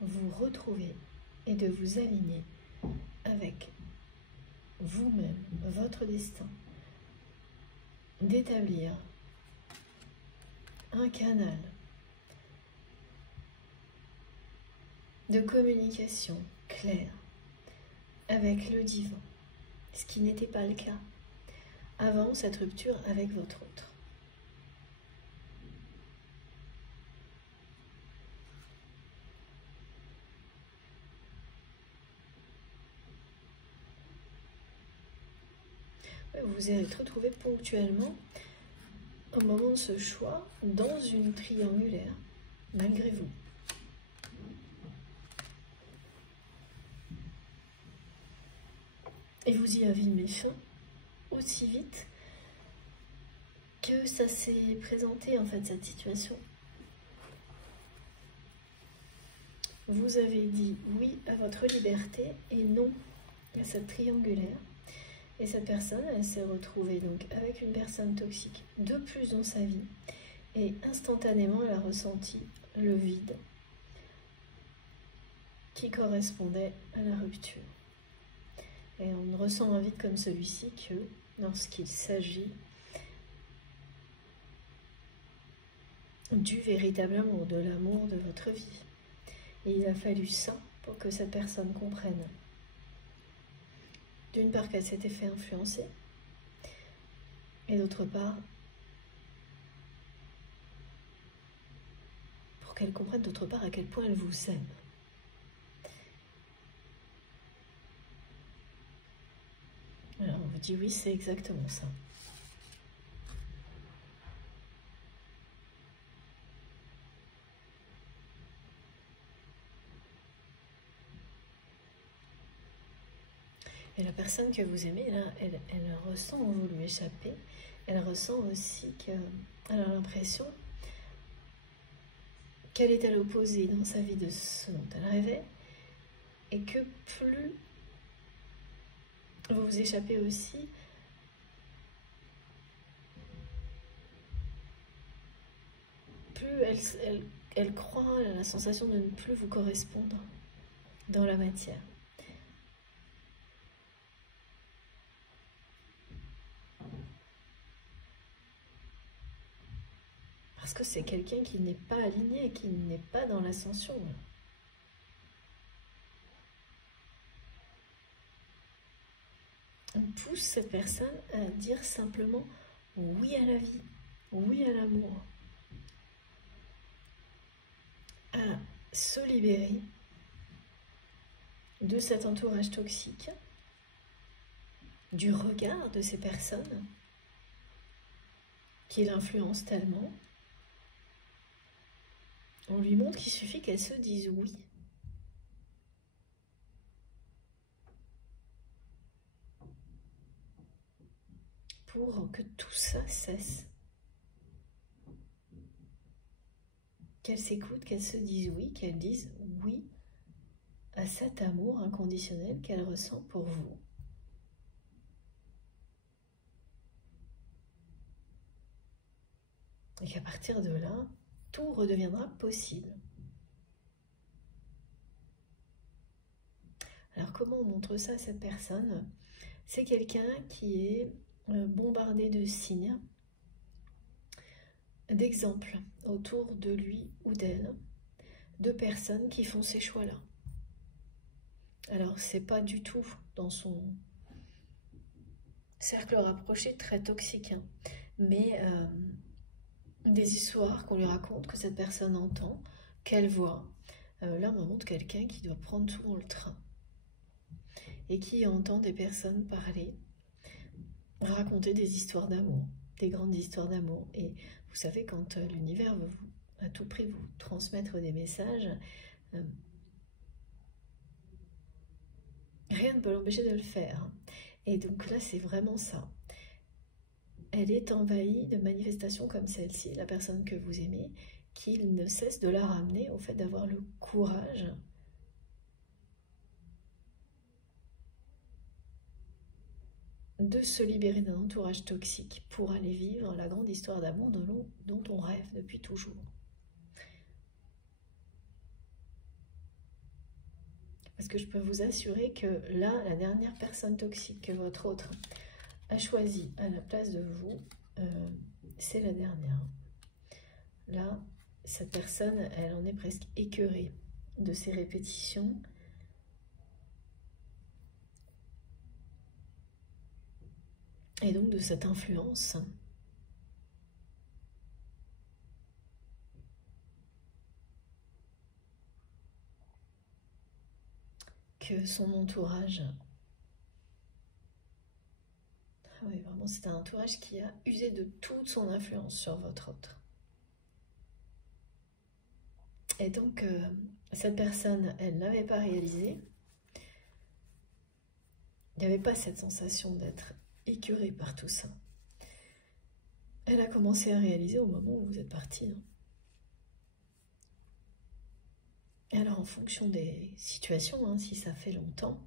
vous retrouver et de vous aligner avec vous-même, votre destin, d'établir un canal de communication claire avec le divin, ce qui n'était pas le cas avant cette rupture avec votre autre. Vous allez retrouver ponctuellement au moment de ce choix dans une triangulaire, malgré vous. Et vous y avez mis fin aussi vite que ça s'est présenté, en fait, cette situation. Vous avez dit oui à votre liberté et non à cette triangulaire. Et cette personne, elle s'est retrouvée donc avec une personne toxique de plus dans sa vie. Et instantanément, elle a ressenti le vide qui correspondait à la rupture. Et on ne ressent un vide comme celui-ci que lorsqu'il s'agit du véritable amour, de l'amour de votre vie. Et il a fallu ça pour que cette personne comprenne. D'une part qu'elle s'était fait influencer, et d'autre part, pour qu'elle comprenne d'autre part à quel point elle vous aime. Alors on vous dit oui, c'est exactement ça. Et la personne que vous aimez, là, elle ressent où vous lui échappez. Elle ressent aussi qu'elle a l'impression qu'elle est à l'opposé dans sa vie de ce dont elle rêvait. Et que plus vous vous échappez aussi, plus elle croit, elle a la sensation de ne plus vous correspondre dans la matière. Parce que c'est quelqu'un qui n'est pas aligné, qui n'est pas dans l'ascension. On pousse cette personne à dire simplement oui à la vie, oui à l'amour, à se libérer de cet entourage toxique, du regard de ces personnes qui l'influencent tellement. On lui montre qu'il suffit qu'elle se dise oui. Pour que tout ça cesse. Qu'elle s'écoute, qu'elle se dise oui, qu'elle dise oui à cet amour inconditionnel qu'elle ressent pour vous. Et qu'à partir de là, tout redeviendra possible. Alors comment on montre ça à cette personne? C'est quelqu'un qui est bombardé de signes, d'exemples autour de lui ou d'elle, de personnes qui font ces choix-là. Alors c'est pas du tout dans son cercle rapproché très toxique, hein, mais des histoires qu'on lui raconte, que cette personne entend, qu'elle voit. Là on montre quelqu'un qui doit prendre souvent le train et qui entend des personnes parler, raconter des histoires d'amour, des grandes histoires d'amour. Et vous savez, quand l'univers veut à tout prix vous transmettre des messages, rien ne peut l'empêcher de le faire. Et donc là, c'est vraiment ça. Elle est envahie de manifestations comme celle-ci, la personne que vous aimez, qui ne cesse de la ramener au fait d'avoir le courage de se libérer d'un entourage toxique pour aller vivre la grande histoire d'amour dont on rêve depuis toujours. Parce que je peux vous assurer que là, la dernière personne toxique que votre autre a choisie à la place de vous, c'est la dernière. Là, cette personne, elle en est presque écœurée de ces répétitions. Et donc de cette influence que son entourage... Ah oui, vraiment, c'est un entourage qui a usé de toute son influence sur votre autre. Et donc, cette personne, elle n'avait pas réalisé. Il n'y avait pas cette sensation d'être écœurée par tout ça. Elle a commencé à réaliser au moment où vous êtes parti. Hein. Et alors, en fonction des situations, hein, si ça fait longtemps,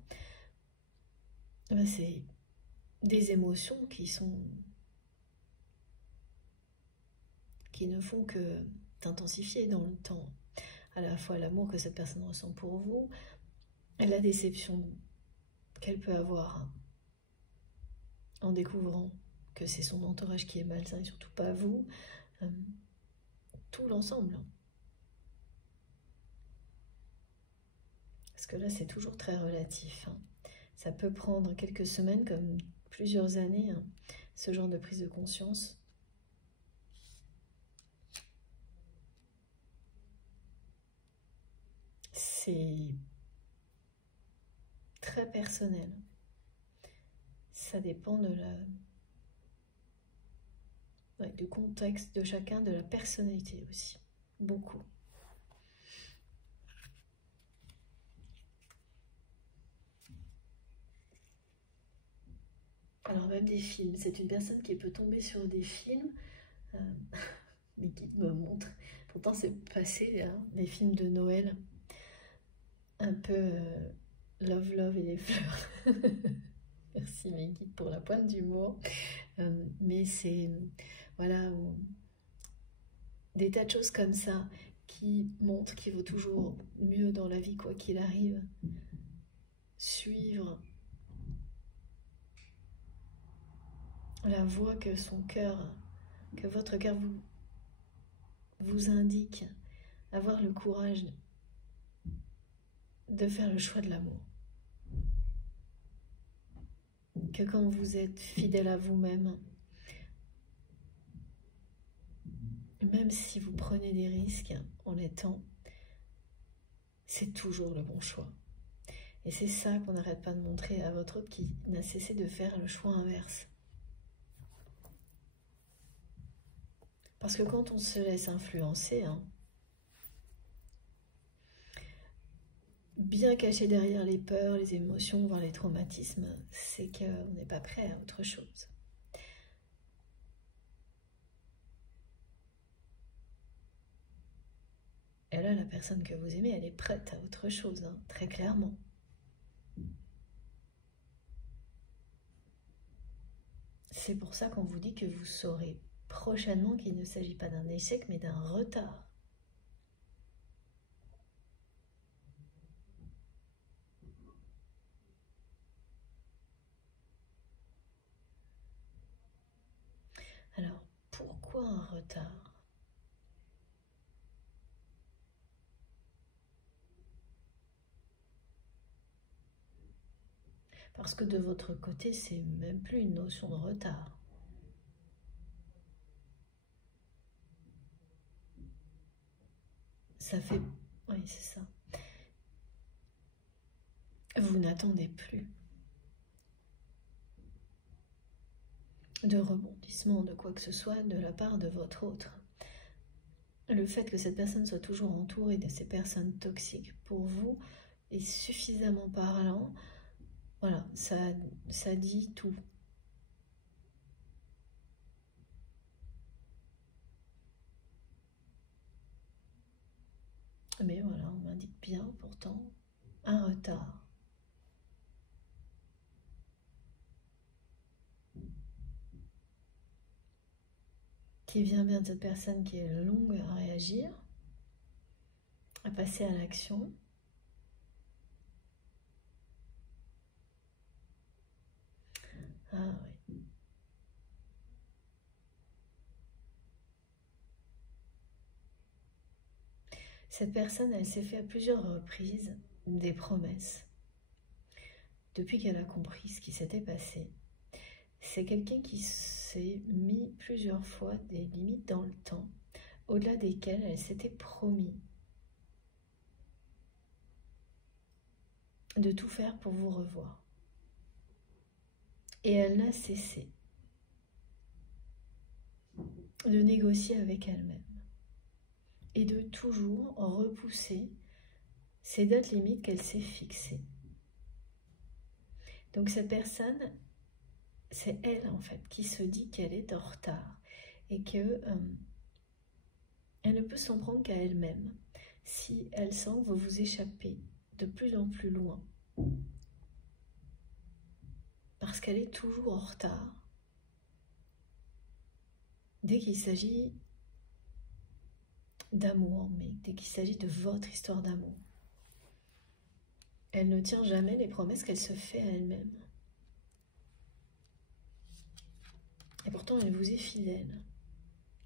ben c'est des émotions qui ne font que t'intensifier dans le temps. À la fois l'amour que cette personne ressent pour vous, et la déception qu'elle peut avoir en découvrant que c'est son entourage qui est malsain et surtout pas vous, tout l'ensemble. Parce que là, c'est toujours très relatif. Hein. Ça peut prendre quelques semaines comme plusieurs années, hein, ce genre de prise de conscience. C'est très personnel. Ça dépend du contexte de chacun, de la personnalité aussi. Beaucoup. Alors même des films, c'est une personne qui peut tomber sur des films, mes guides me montrent, pourtant c'est passé, hein, des films de Noël, un peu love love et les fleurs. Merci mes guides pour la pointe d'humour. Mais c'est, voilà, des tas de choses comme ça qui montrent qu'il vaut toujours mieux dans la vie, quoi qu'il arrive, suivre la voie que son cœur, que votre cœur vous indique, avoir le courage de faire le choix de l'amour. Que quand vous êtes fidèle à vous-même, même si vous prenez des risques en l'étant, c'est toujours le bon choix. Et c'est ça qu'on n'arrête pas de montrer à votre autre qui n'a cessé de faire le choix inverse. Parce que quand on se laisse influencer, hein, bien caché derrière les peurs, les émotions, voire les traumatismes, c'est qu'on n'est pas prêt à autre chose. Et là, la personne que vous aimez, elle est prête à autre chose, hein, très clairement. C'est pour ça qu'on vous dit que vous saurez prochainement qu'il ne s'agit pas d'un échec, mais d'un retard. Alors, pourquoi un retard? Parce que de votre côté, c'est même plus une notion de retard. Ça fait... Oui, c'est ça. Vous n'attendez plus de rebondissement, de quoi que ce soit de la part de votre autre. Le fait que cette personne soit toujours entourée de ces personnes toxiques pour vous est suffisamment parlant. Voilà, ça dit tout. Mais voilà, on m'indique bien pourtant un retard. Qui vient bien de cette personne qui est longue à réagir, à passer à l'action. Ah oui. Cette personne, elle s'est fait à plusieurs reprises des promesses. Depuis qu'elle a compris ce qui s'était passé, c'est quelqu'un qui s'est mis plusieurs fois des limites dans le temps, au-delà desquelles elle s'était promis de tout faire pour vous revoir. Et elle n'a cessé de négocier avec elle-même et de toujours repousser ces dates limites qu'elle s'est fixées. Donc cette personne, c'est elle en fait qui se dit qu'elle est en retard et que elle ne peut s'en prendre qu'à elle-même si elle sent que vous vous échappez de plus en plus loin. Parce qu'elle est toujours en retard dès qu'il s'agit d'amour, mais dès qu'il s'agit de votre histoire d'amour. Elle ne tient jamais les promesses qu'elle se fait à elle-même. Et pourtant, elle vous est fidèle.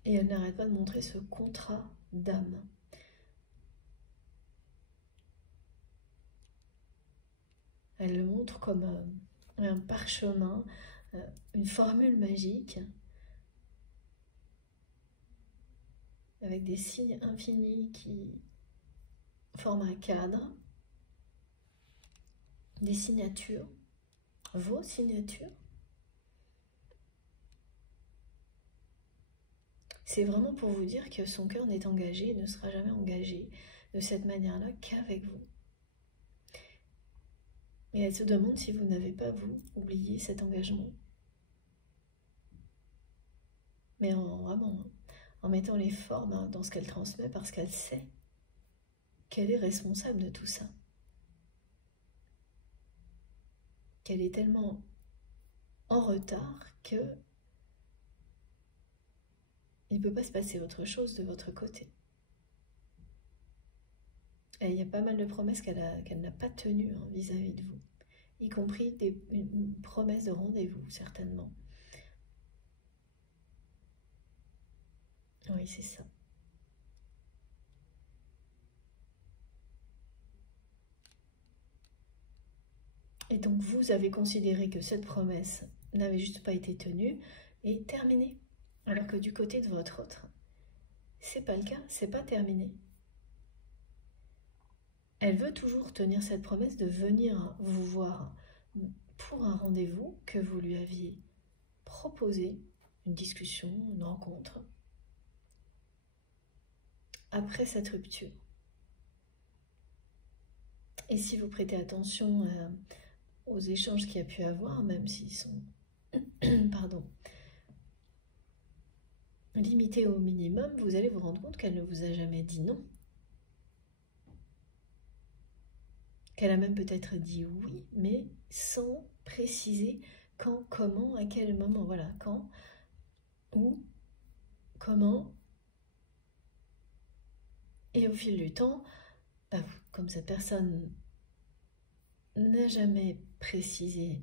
Et elle n'arrête pas de montrer ce contrat d'âme. Elle le montre comme un parchemin, une formule magique, avec des signes infinis qui forment un cadre, des signatures, vos signatures. C'est vraiment pour vous dire que son cœur n'est engagé et ne sera jamais engagé de cette manière-là qu'avec vous. Et elle se demande si vous n'avez pas, vous, oublié cet engagement. mais vraiment, en mettant les formes dans ce qu'elle transmet, parce qu'elle sait qu'elle est responsable de tout ça. Qu'elle est tellement en retard que il ne peut pas se passer autre chose de votre côté. Et il y a pas mal de promesses qu'elle n'a pas tenues vis-à-vis de vous, y compris une promesse de rendez-vous, certainement. Oui, c'est ça. Et donc vous avez considéré que cette promesse n'avait juste pas été tenue et terminée. Alors que du côté de votre autre, c'est pas le cas, c'est pas terminé. Elle veut toujours tenir cette promesse de venir vous voir pour un rendez-vous que vous lui aviez proposé, une discussion, une rencontre, après cette rupture. Et si vous prêtez attention aux échanges qu'il y a pu avoir, même s'ils sont pardon, limités au minimum, vous allez vous rendre compte qu'elle ne vous a jamais dit non. Qu'elle a même peut-être dit oui, mais sans préciser quand, comment, à quel moment, voilà, quand, où, comment. Et au fil du temps, bah, comme cette personne n'a jamais précisé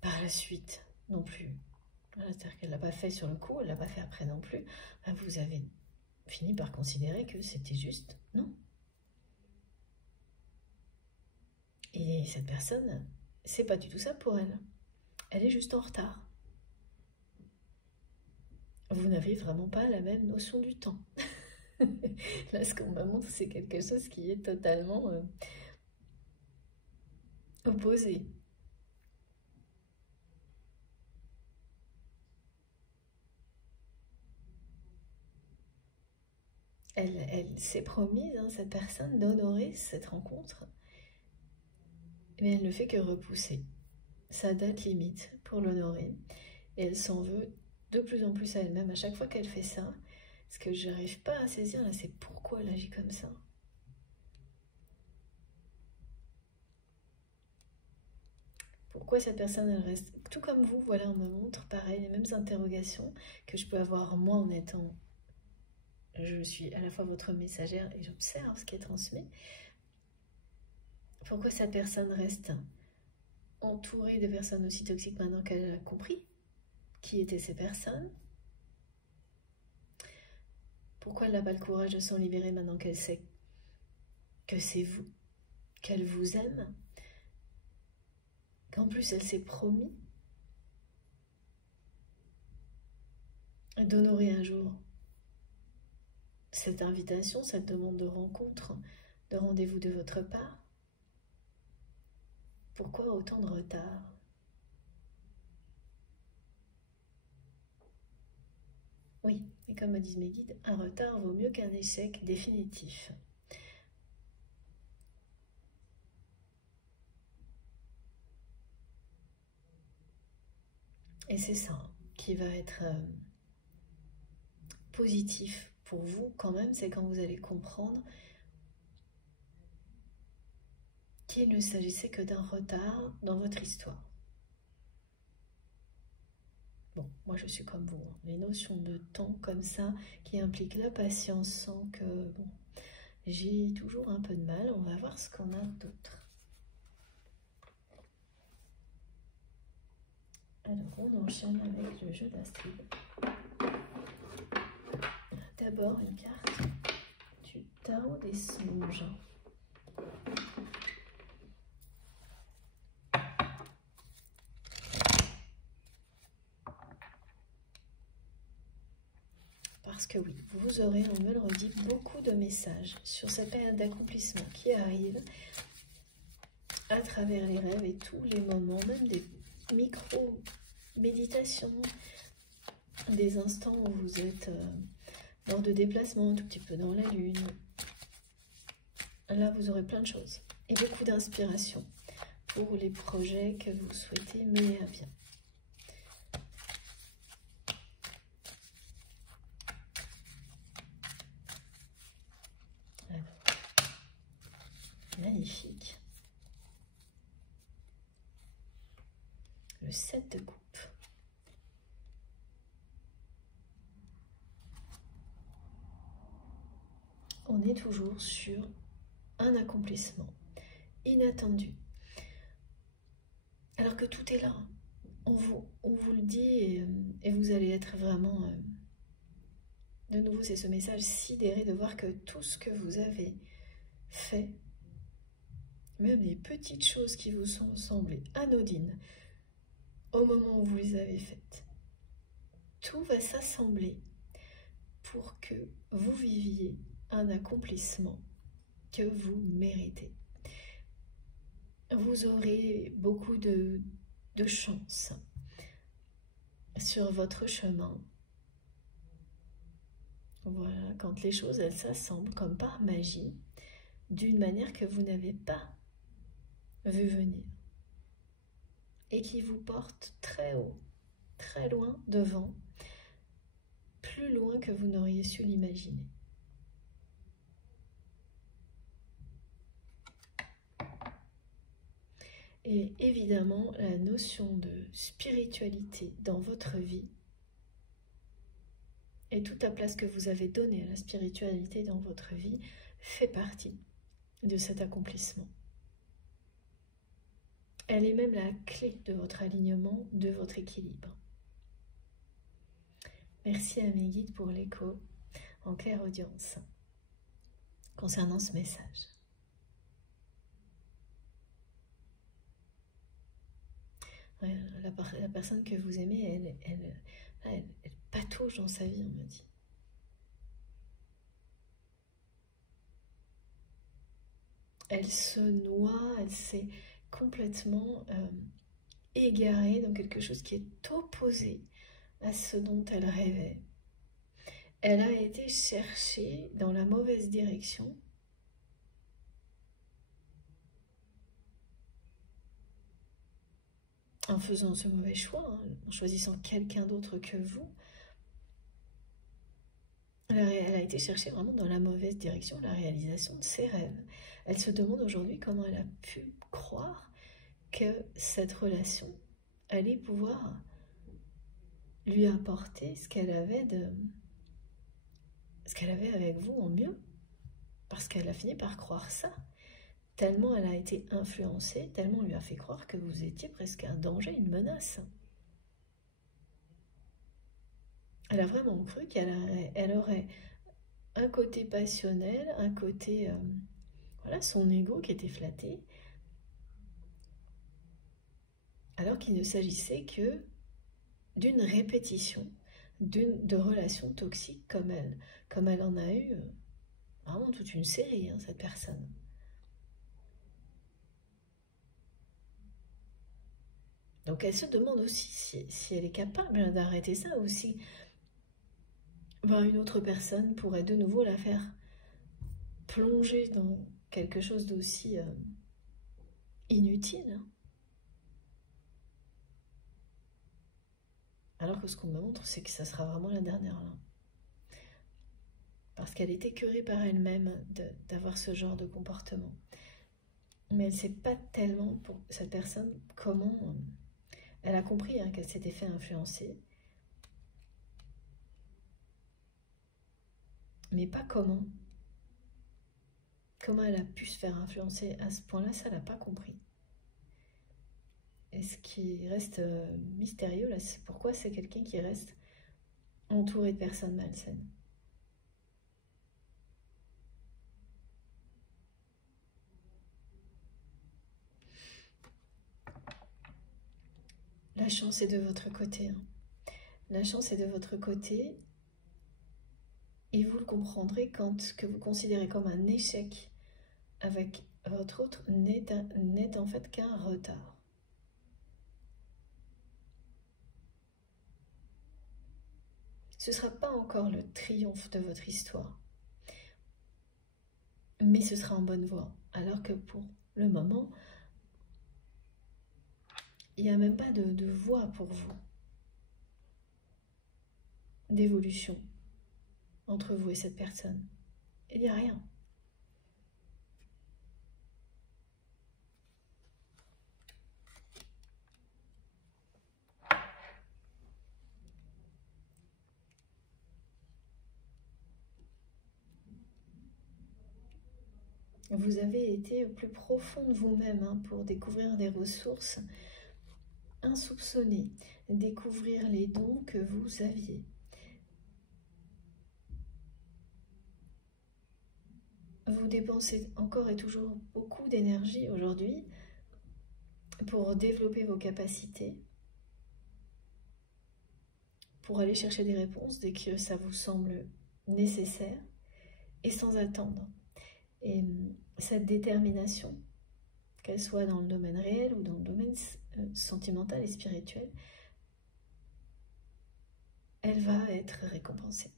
par la suite non plus, voilà, c'est-à-dire qu'elle ne l'a pas fait sur le coup, elle ne l'a pas fait après non plus, bah, vous avez fini par considérer que c'était juste non. Et cette personne, c'est pas du tout ça pour elle. Elle est juste en retard. Vous n'avez vraiment pas la même notion du temps. Là, ce qu'on me montre, c'est quelque chose qui est totalement opposé. Elle s'est promise, cette personne, d'honorer cette rencontre, mais elle ne fait que repousser sa date limite pour l'honorer. Et elle s'en veut de plus en plus à elle-même à chaque fois qu'elle fait ça. Ce que je n'arrive pas à saisir, là, c'est pourquoi elle agit comme ça. Pourquoi cette personne, elle reste tout comme vous, voilà, on me montre pareil, les mêmes interrogations que je peux avoir moi en étant... Je suis à la fois votre messagère et j'observe ce qui est transmis. Pourquoi cette personne reste entourée de personnes aussi toxiques maintenant qu'elle a compris qui étaient ces personnes? Pourquoi elle n'a pas le courage de s'en libérer maintenant qu'elle sait que c'est vous, qu'elle vous aime, qu'en plus elle s'est promis d'honorer un jour cette invitation, cette demande de rencontre, de rendez-vous de votre part? Pourquoi autant de retard? Oui, et comme me disent mes guides, un retard vaut mieux qu'un échec définitif. Et c'est ça qui va être positif pour vous quand même, c'est quand vous allez comprendre qu'il ne s'agissait que d'un retard dans votre histoire. Bon, moi je suis comme vous, les notions de temps comme ça qui impliquent la patience sans que, bon, j'ai toujours un peu de mal. On va voir ce qu'on a d'autre. Alors on enchaîne avec le jeu d'Astrid. D'abord une carte du tarot des songes. Parce que oui, vous aurez, on me le redit, beaucoup de messages sur cette période d'accomplissement qui arrive à travers les rêves et tous les moments, même des micro-méditations, des instants où vous êtes lors de déplacements, un tout petit peu dans la lune. Là, vous aurez plein de choses et beaucoup d'inspiration pour les projets que vous souhaitez mener à bien. Magnifique. Le 7 de coupe. On est toujours sur un accomplissement inattendu. Alors que tout est là. On vous le dit et vous allez être vraiment... de nouveau, c'est ce message sidéré de voir que tout ce que vous avez fait, même les petites choses qui vous sont semblées anodines, au moment où vous les avez faites, tout va s'assembler pour que vous viviez un accomplissement que vous méritez. Vous aurez beaucoup de chance sur votre chemin. Voilà, quand les choses elles s'assemblent comme par magie, d'une manière que vous n'avez pas vu venir et qui vous porte très haut, très loin devant, plus loin que vous n'auriez su l'imaginer. Et évidemment, la notion de spiritualité dans votre vie et toute la place que vous avez donnée à la spiritualité dans votre vie fait partie de cet accomplissement. Elle est même la clé de votre alignement, de votre équilibre. Merci à mes guides pour l'écho en clairaudience concernant ce message. La personne que vous aimez, elle patauge dans sa vie, on me dit. Elle se noie, elle s'est complètement égarée dans quelque chose qui est opposé à ce dont elle rêvait. Elle a été cherchée dans la mauvaise direction. En faisant ce mauvais choix, en choisissant quelqu'un d'autre que vous, elle a été cherchée vraiment dans la mauvaise direction, la réalisation de ses rêves. Elle se demande aujourd'hui comment elle a pu croire que cette relation allait pouvoir lui apporter ce qu'elle avait avec vous en mieux, parce qu'elle a fini par croire ça. Tellement elle a été influencée, tellement on lui a fait croire que vous étiez presque un danger, une menace. Elle a vraiment cru qu'elle aurait un côté passionnel, un côté, voilà, son ego qui était flatté, alors qu'il ne s'agissait que d'une répétition de relations toxiques comme elle en a eu vraiment toute une série, cette personne. Donc elle se demande aussi si elle est capable d'arrêter ça, ou si une autre personne pourrait de nouveau la faire plonger dans quelque chose d'aussi inutile. Alors que ce qu'on me montre, c'est que ça sera vraiment la dernière là. Parce qu'elle est écœurée par elle-même d'avoir ce genre de comportement. Mais elle ne sait pas tellement, pour cette personne, comment... Elle a compris qu'elle s'était fait influencer. Mais pas comment. Comment elle a pu se faire influencer à ce point-là, ça, elle n'a pas compris. Et ce qui reste mystérieux, là, c'est pourquoi c'est quelqu'un qui reste entouré de personnes malsaines. La chance est de votre côté. La chance est de votre côté. Et vous le comprendrez quand ce que vous considérez comme un échec avec votre autre n'est en fait qu'un retard. Ce ne sera pas encore le triomphe de votre histoire, mais ce sera en bonne voie. Alors que pour le moment, il n'y a même pas de voie pour vous, d'évolution entre vous et cette personne. Il n'y a rien. Vous avez été au plus profond de vous-même hein, pour découvrir des ressources insoupçonnées, découvrir les dons que vous aviez. Vous dépensez encore et toujours beaucoup d'énergie aujourd'hui pour développer vos capacités, pour aller chercher des réponses dès que ça vous semble nécessaire et sans attendre. Et cette détermination, qu'elle soit dans le domaine réel ou dans le domaine sentimental et spirituel, elle va être récompensée.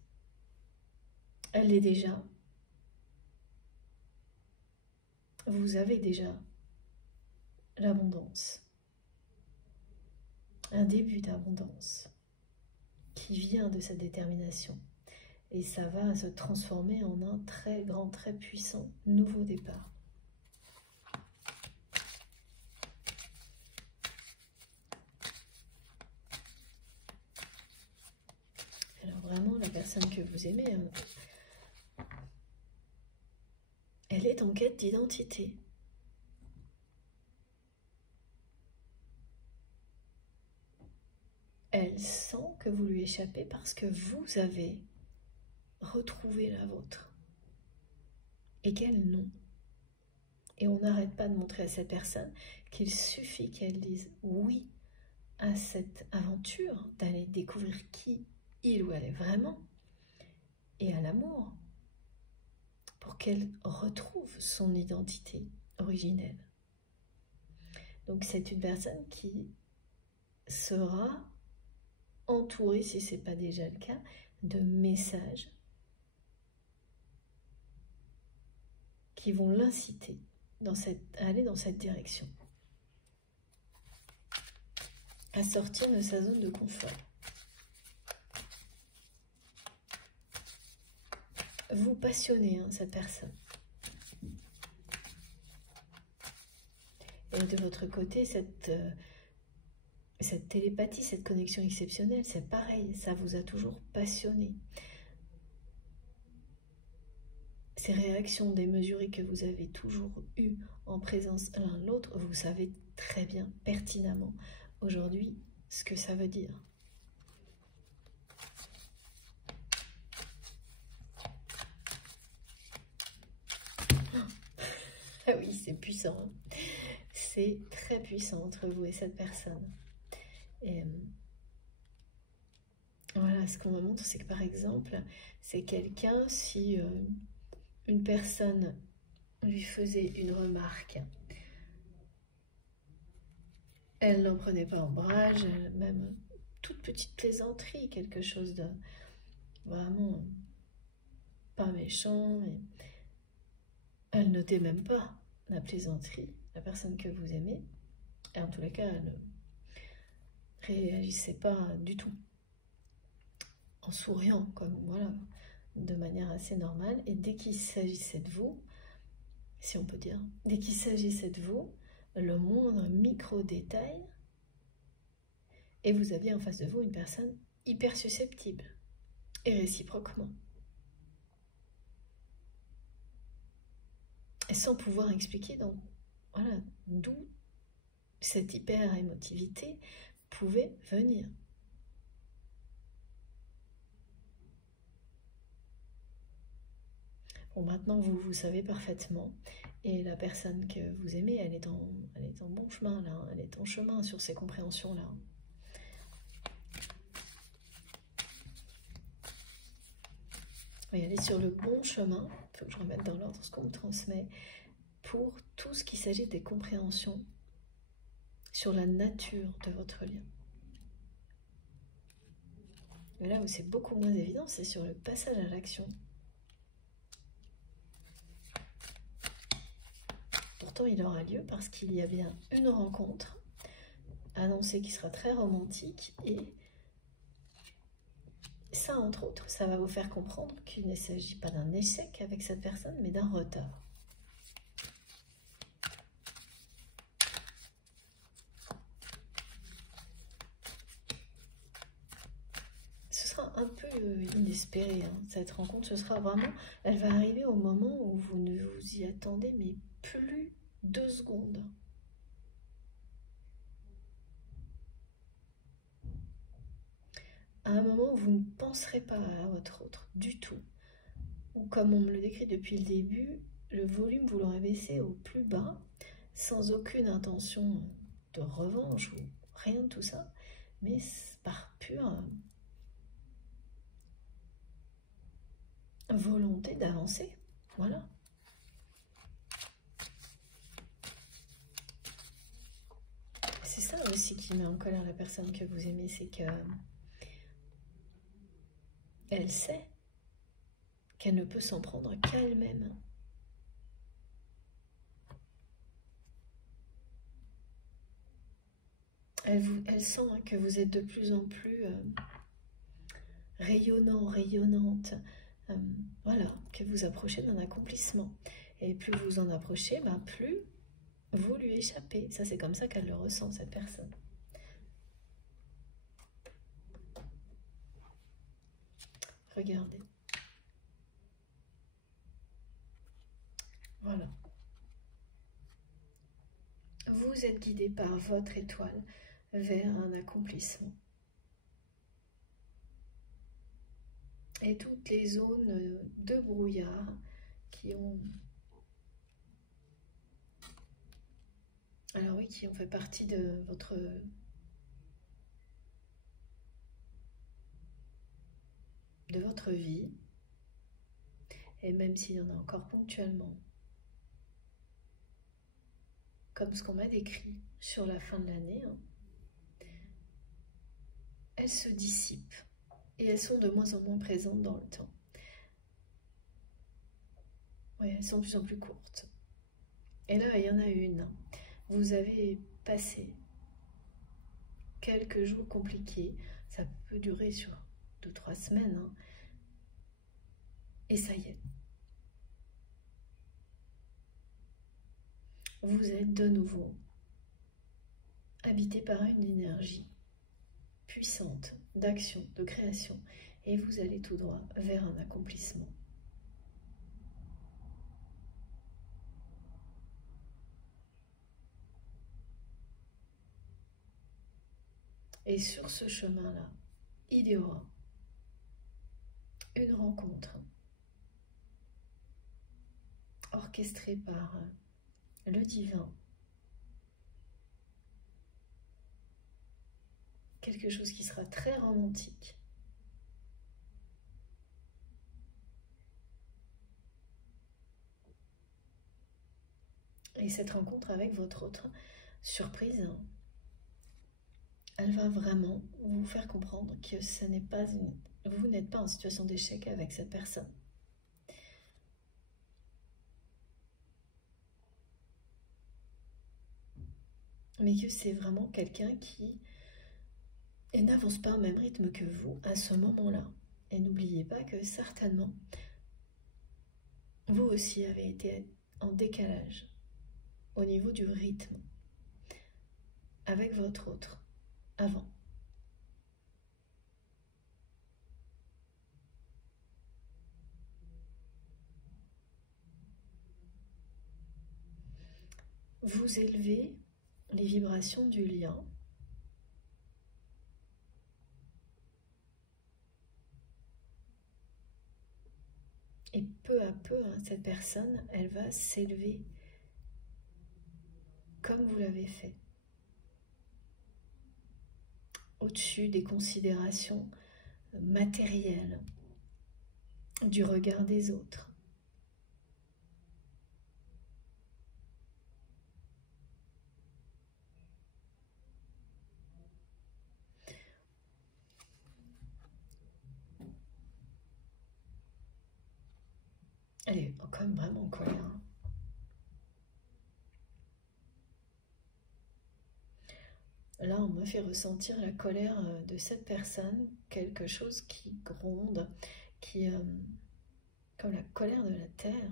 Elle l'est déjà. Vous avez déjà l'abondance, un début d'abondance qui vient de cette détermination. Et ça va se transformer en un très grand, très puissant nouveau départ. Alors vraiment, la personne que vous aimez, elle est en quête d'identité. Elle sent que vous lui échappez parce que vous avez retrouvé la vôtre. Et qu'elle non. Et on n'arrête pas de montrer à cette personne qu'il suffit qu'elle dise oui à cette aventure, d'aller découvrir qui il ou elle est vraiment, et à l'amour, pour qu'elle retrouve son identité originelle. Donc c'est une personne qui sera entourée, si ce n'est pas déjà le cas, de messages qui vont l'inciter à aller dans cette direction, à sortir de sa zone de confort. Vous passionnez hein, cette personne. Et de votre côté, cette télépathie, cette connexion exceptionnelle, c'est pareil, ça vous a toujours passionné. Ces réactions démesurées que vous avez toujours eues en présence l'un de l'autre, vous savez très bien, pertinemment, aujourd'hui, ce que ça veut dire. Ah oui, c'est puissant. Hein. C'est très puissant entre vous et cette personne. Et voilà, ce qu'on me montre, c'est que par exemple, c'est quelqu'un, si une personne lui faisait une remarque, elle n'en prenait pas ombrage, même toute petite plaisanterie, quelque chose de vraiment pas méchant, mais elle notait même pas la plaisanterie, la personne que vous aimez, et en tous les cas, elle ne réagissait pas du tout, en souriant, comme voilà, de manière assez normale, et dès qu'il s'agissait de vous, si on peut dire, dès qu'il s'agissait de vous, le moindre micro-détail, et vous aviez en face de vous une personne hyper susceptible, et réciproquement. Et sans pouvoir expliquer donc, voilà, d'où cette hyper-émotivité pouvait venir. Bon, maintenant, vous savez parfaitement, et la personne que vous aimez, elle est en bon chemin, là, elle est en chemin sur ces compréhensions-là. Oui, elle est sur le bon chemin, il faut que je remette dans l'ordre ce qu'on me transmet, pour tout ce qui s'agit des compréhensions sur la nature de votre lien. Mais là où c'est beaucoup moins évident, c'est sur le passage à l'action. Pourtant, il aura lieu parce qu'il y a bien une rencontre annoncée qui sera très romantique, et ça, entre autres, ça va vous faire comprendre qu'il ne s'agit pas d'un échec avec cette personne, mais d'un retard. Ce sera un peu inespérée, hein. Cette rencontre, ce sera vraiment, elle va arriver au moment où vous ne vous y attendez, mais plus 2 secondes. À un moment où vous ne penserez pas à votre autre du tout, ou comme on me le décrit depuis le début, le volume vous l'aurez baissé au plus bas, sans aucune intention de revanche ou rien de tout ça, mais par pure volonté d'avancer. Voilà. C'est ça aussi qui met en colère la personne que vous aimez, c'est que elle sait qu'elle ne peut s'en prendre qu'à elle-même. Elle sent que vous êtes de plus en plus rayonnant, rayonnante, voilà, que vous approchez d'un accomplissement. Et plus vous en approchez, plus vous lui échappez. Ça, c'est comme ça qu'elle le ressent, cette personne. Regardez. Voilà. Vous êtes guidé par votre étoile vers un accomplissement. Et toutes les zones de brouillard qui ont... Alors oui, qui ont fait partie de votre vie. Et même s'il y en a encore ponctuellement, comme ce qu'on m'a décrit sur la fin de l'année, elles se dissipent et elles sont de moins en moins présentes dans le temps. Oui, elles sont de plus en plus courtes. Et là, il y en a une. Vous avez passé quelques jours compliqués. Ça peut durer sur 2-3 semaines. Hein. Et ça y est. Vous êtes de nouveau habité par une énergie puissante d'action, de création. Et vous allez tout droit vers un accomplissement. Et sur ce chemin-là, il y aura une rencontre orchestrée par le divin. Quelque chose qui sera très romantique. Et cette rencontre avec votre autre surprise, elle va vraiment vous faire comprendre que ce n'est pas vous n'êtes pas en situation d'échec avec cette personne. Mais que c'est vraiment quelqu'un qui n'avance pas au même rythme que vous à ce moment-là. Et n'oubliez pas que certainement, vous aussi avez été en décalage au niveau du rythme avec votre autre avant. Vous élevez les vibrations du lien. Et peu à peu, cette personne, elle va s'élever comme vous l'avez fait. Au-dessus des considérations matérielles, du regard des autres. Elle est quand même vraiment en colère. Là, on me fait ressentir la colère de cette personne, quelque chose qui gronde, qui, comme la colère de la terre.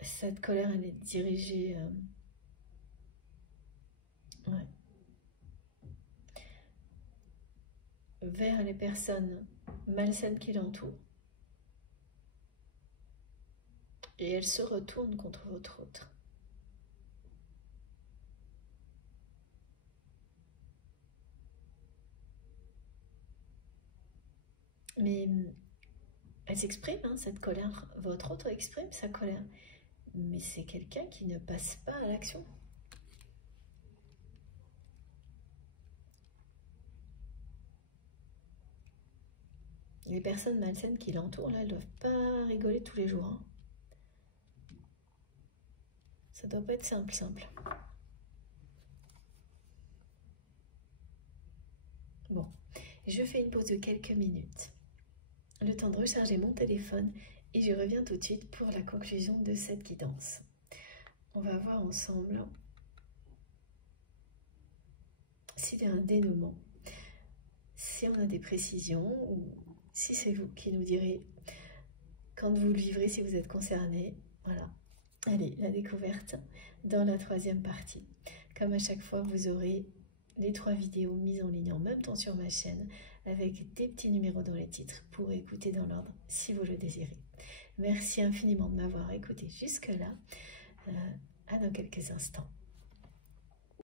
Cette colère, elle est dirigée... ouais. vers les personnes malsaines qui l'entourent. Et elle se retourne contre votre autre. Mais elle s'exprime, hein, cette colère. Votre autre exprime sa colère. Mais c'est quelqu'un qui ne passe pas à l'action. Les personnes malsaines qui l'entourent, là, elles ne doivent pas rigoler tous les jours. Hein. Ça doit pas être simple. Bon, je fais une pause de quelques minutes. Le temps de recharger mon téléphone et je reviens tout de suite pour la conclusion de cette guidance. On va voir ensemble s'il y a un dénouement, si on a des précisions ou si c'est vous qui nous direz quand vous le vivrez, si vous êtes concerné. Voilà. Allez, la découverte dans la troisième partie. Comme à chaque fois, vous aurez les 3 vidéos mises en ligne en même temps sur ma chaîne avec des petits numéros dans les titres pour écouter dans l'ordre si vous le désirez. Merci infiniment de m'avoir écouté jusque-là. À dans quelques instants.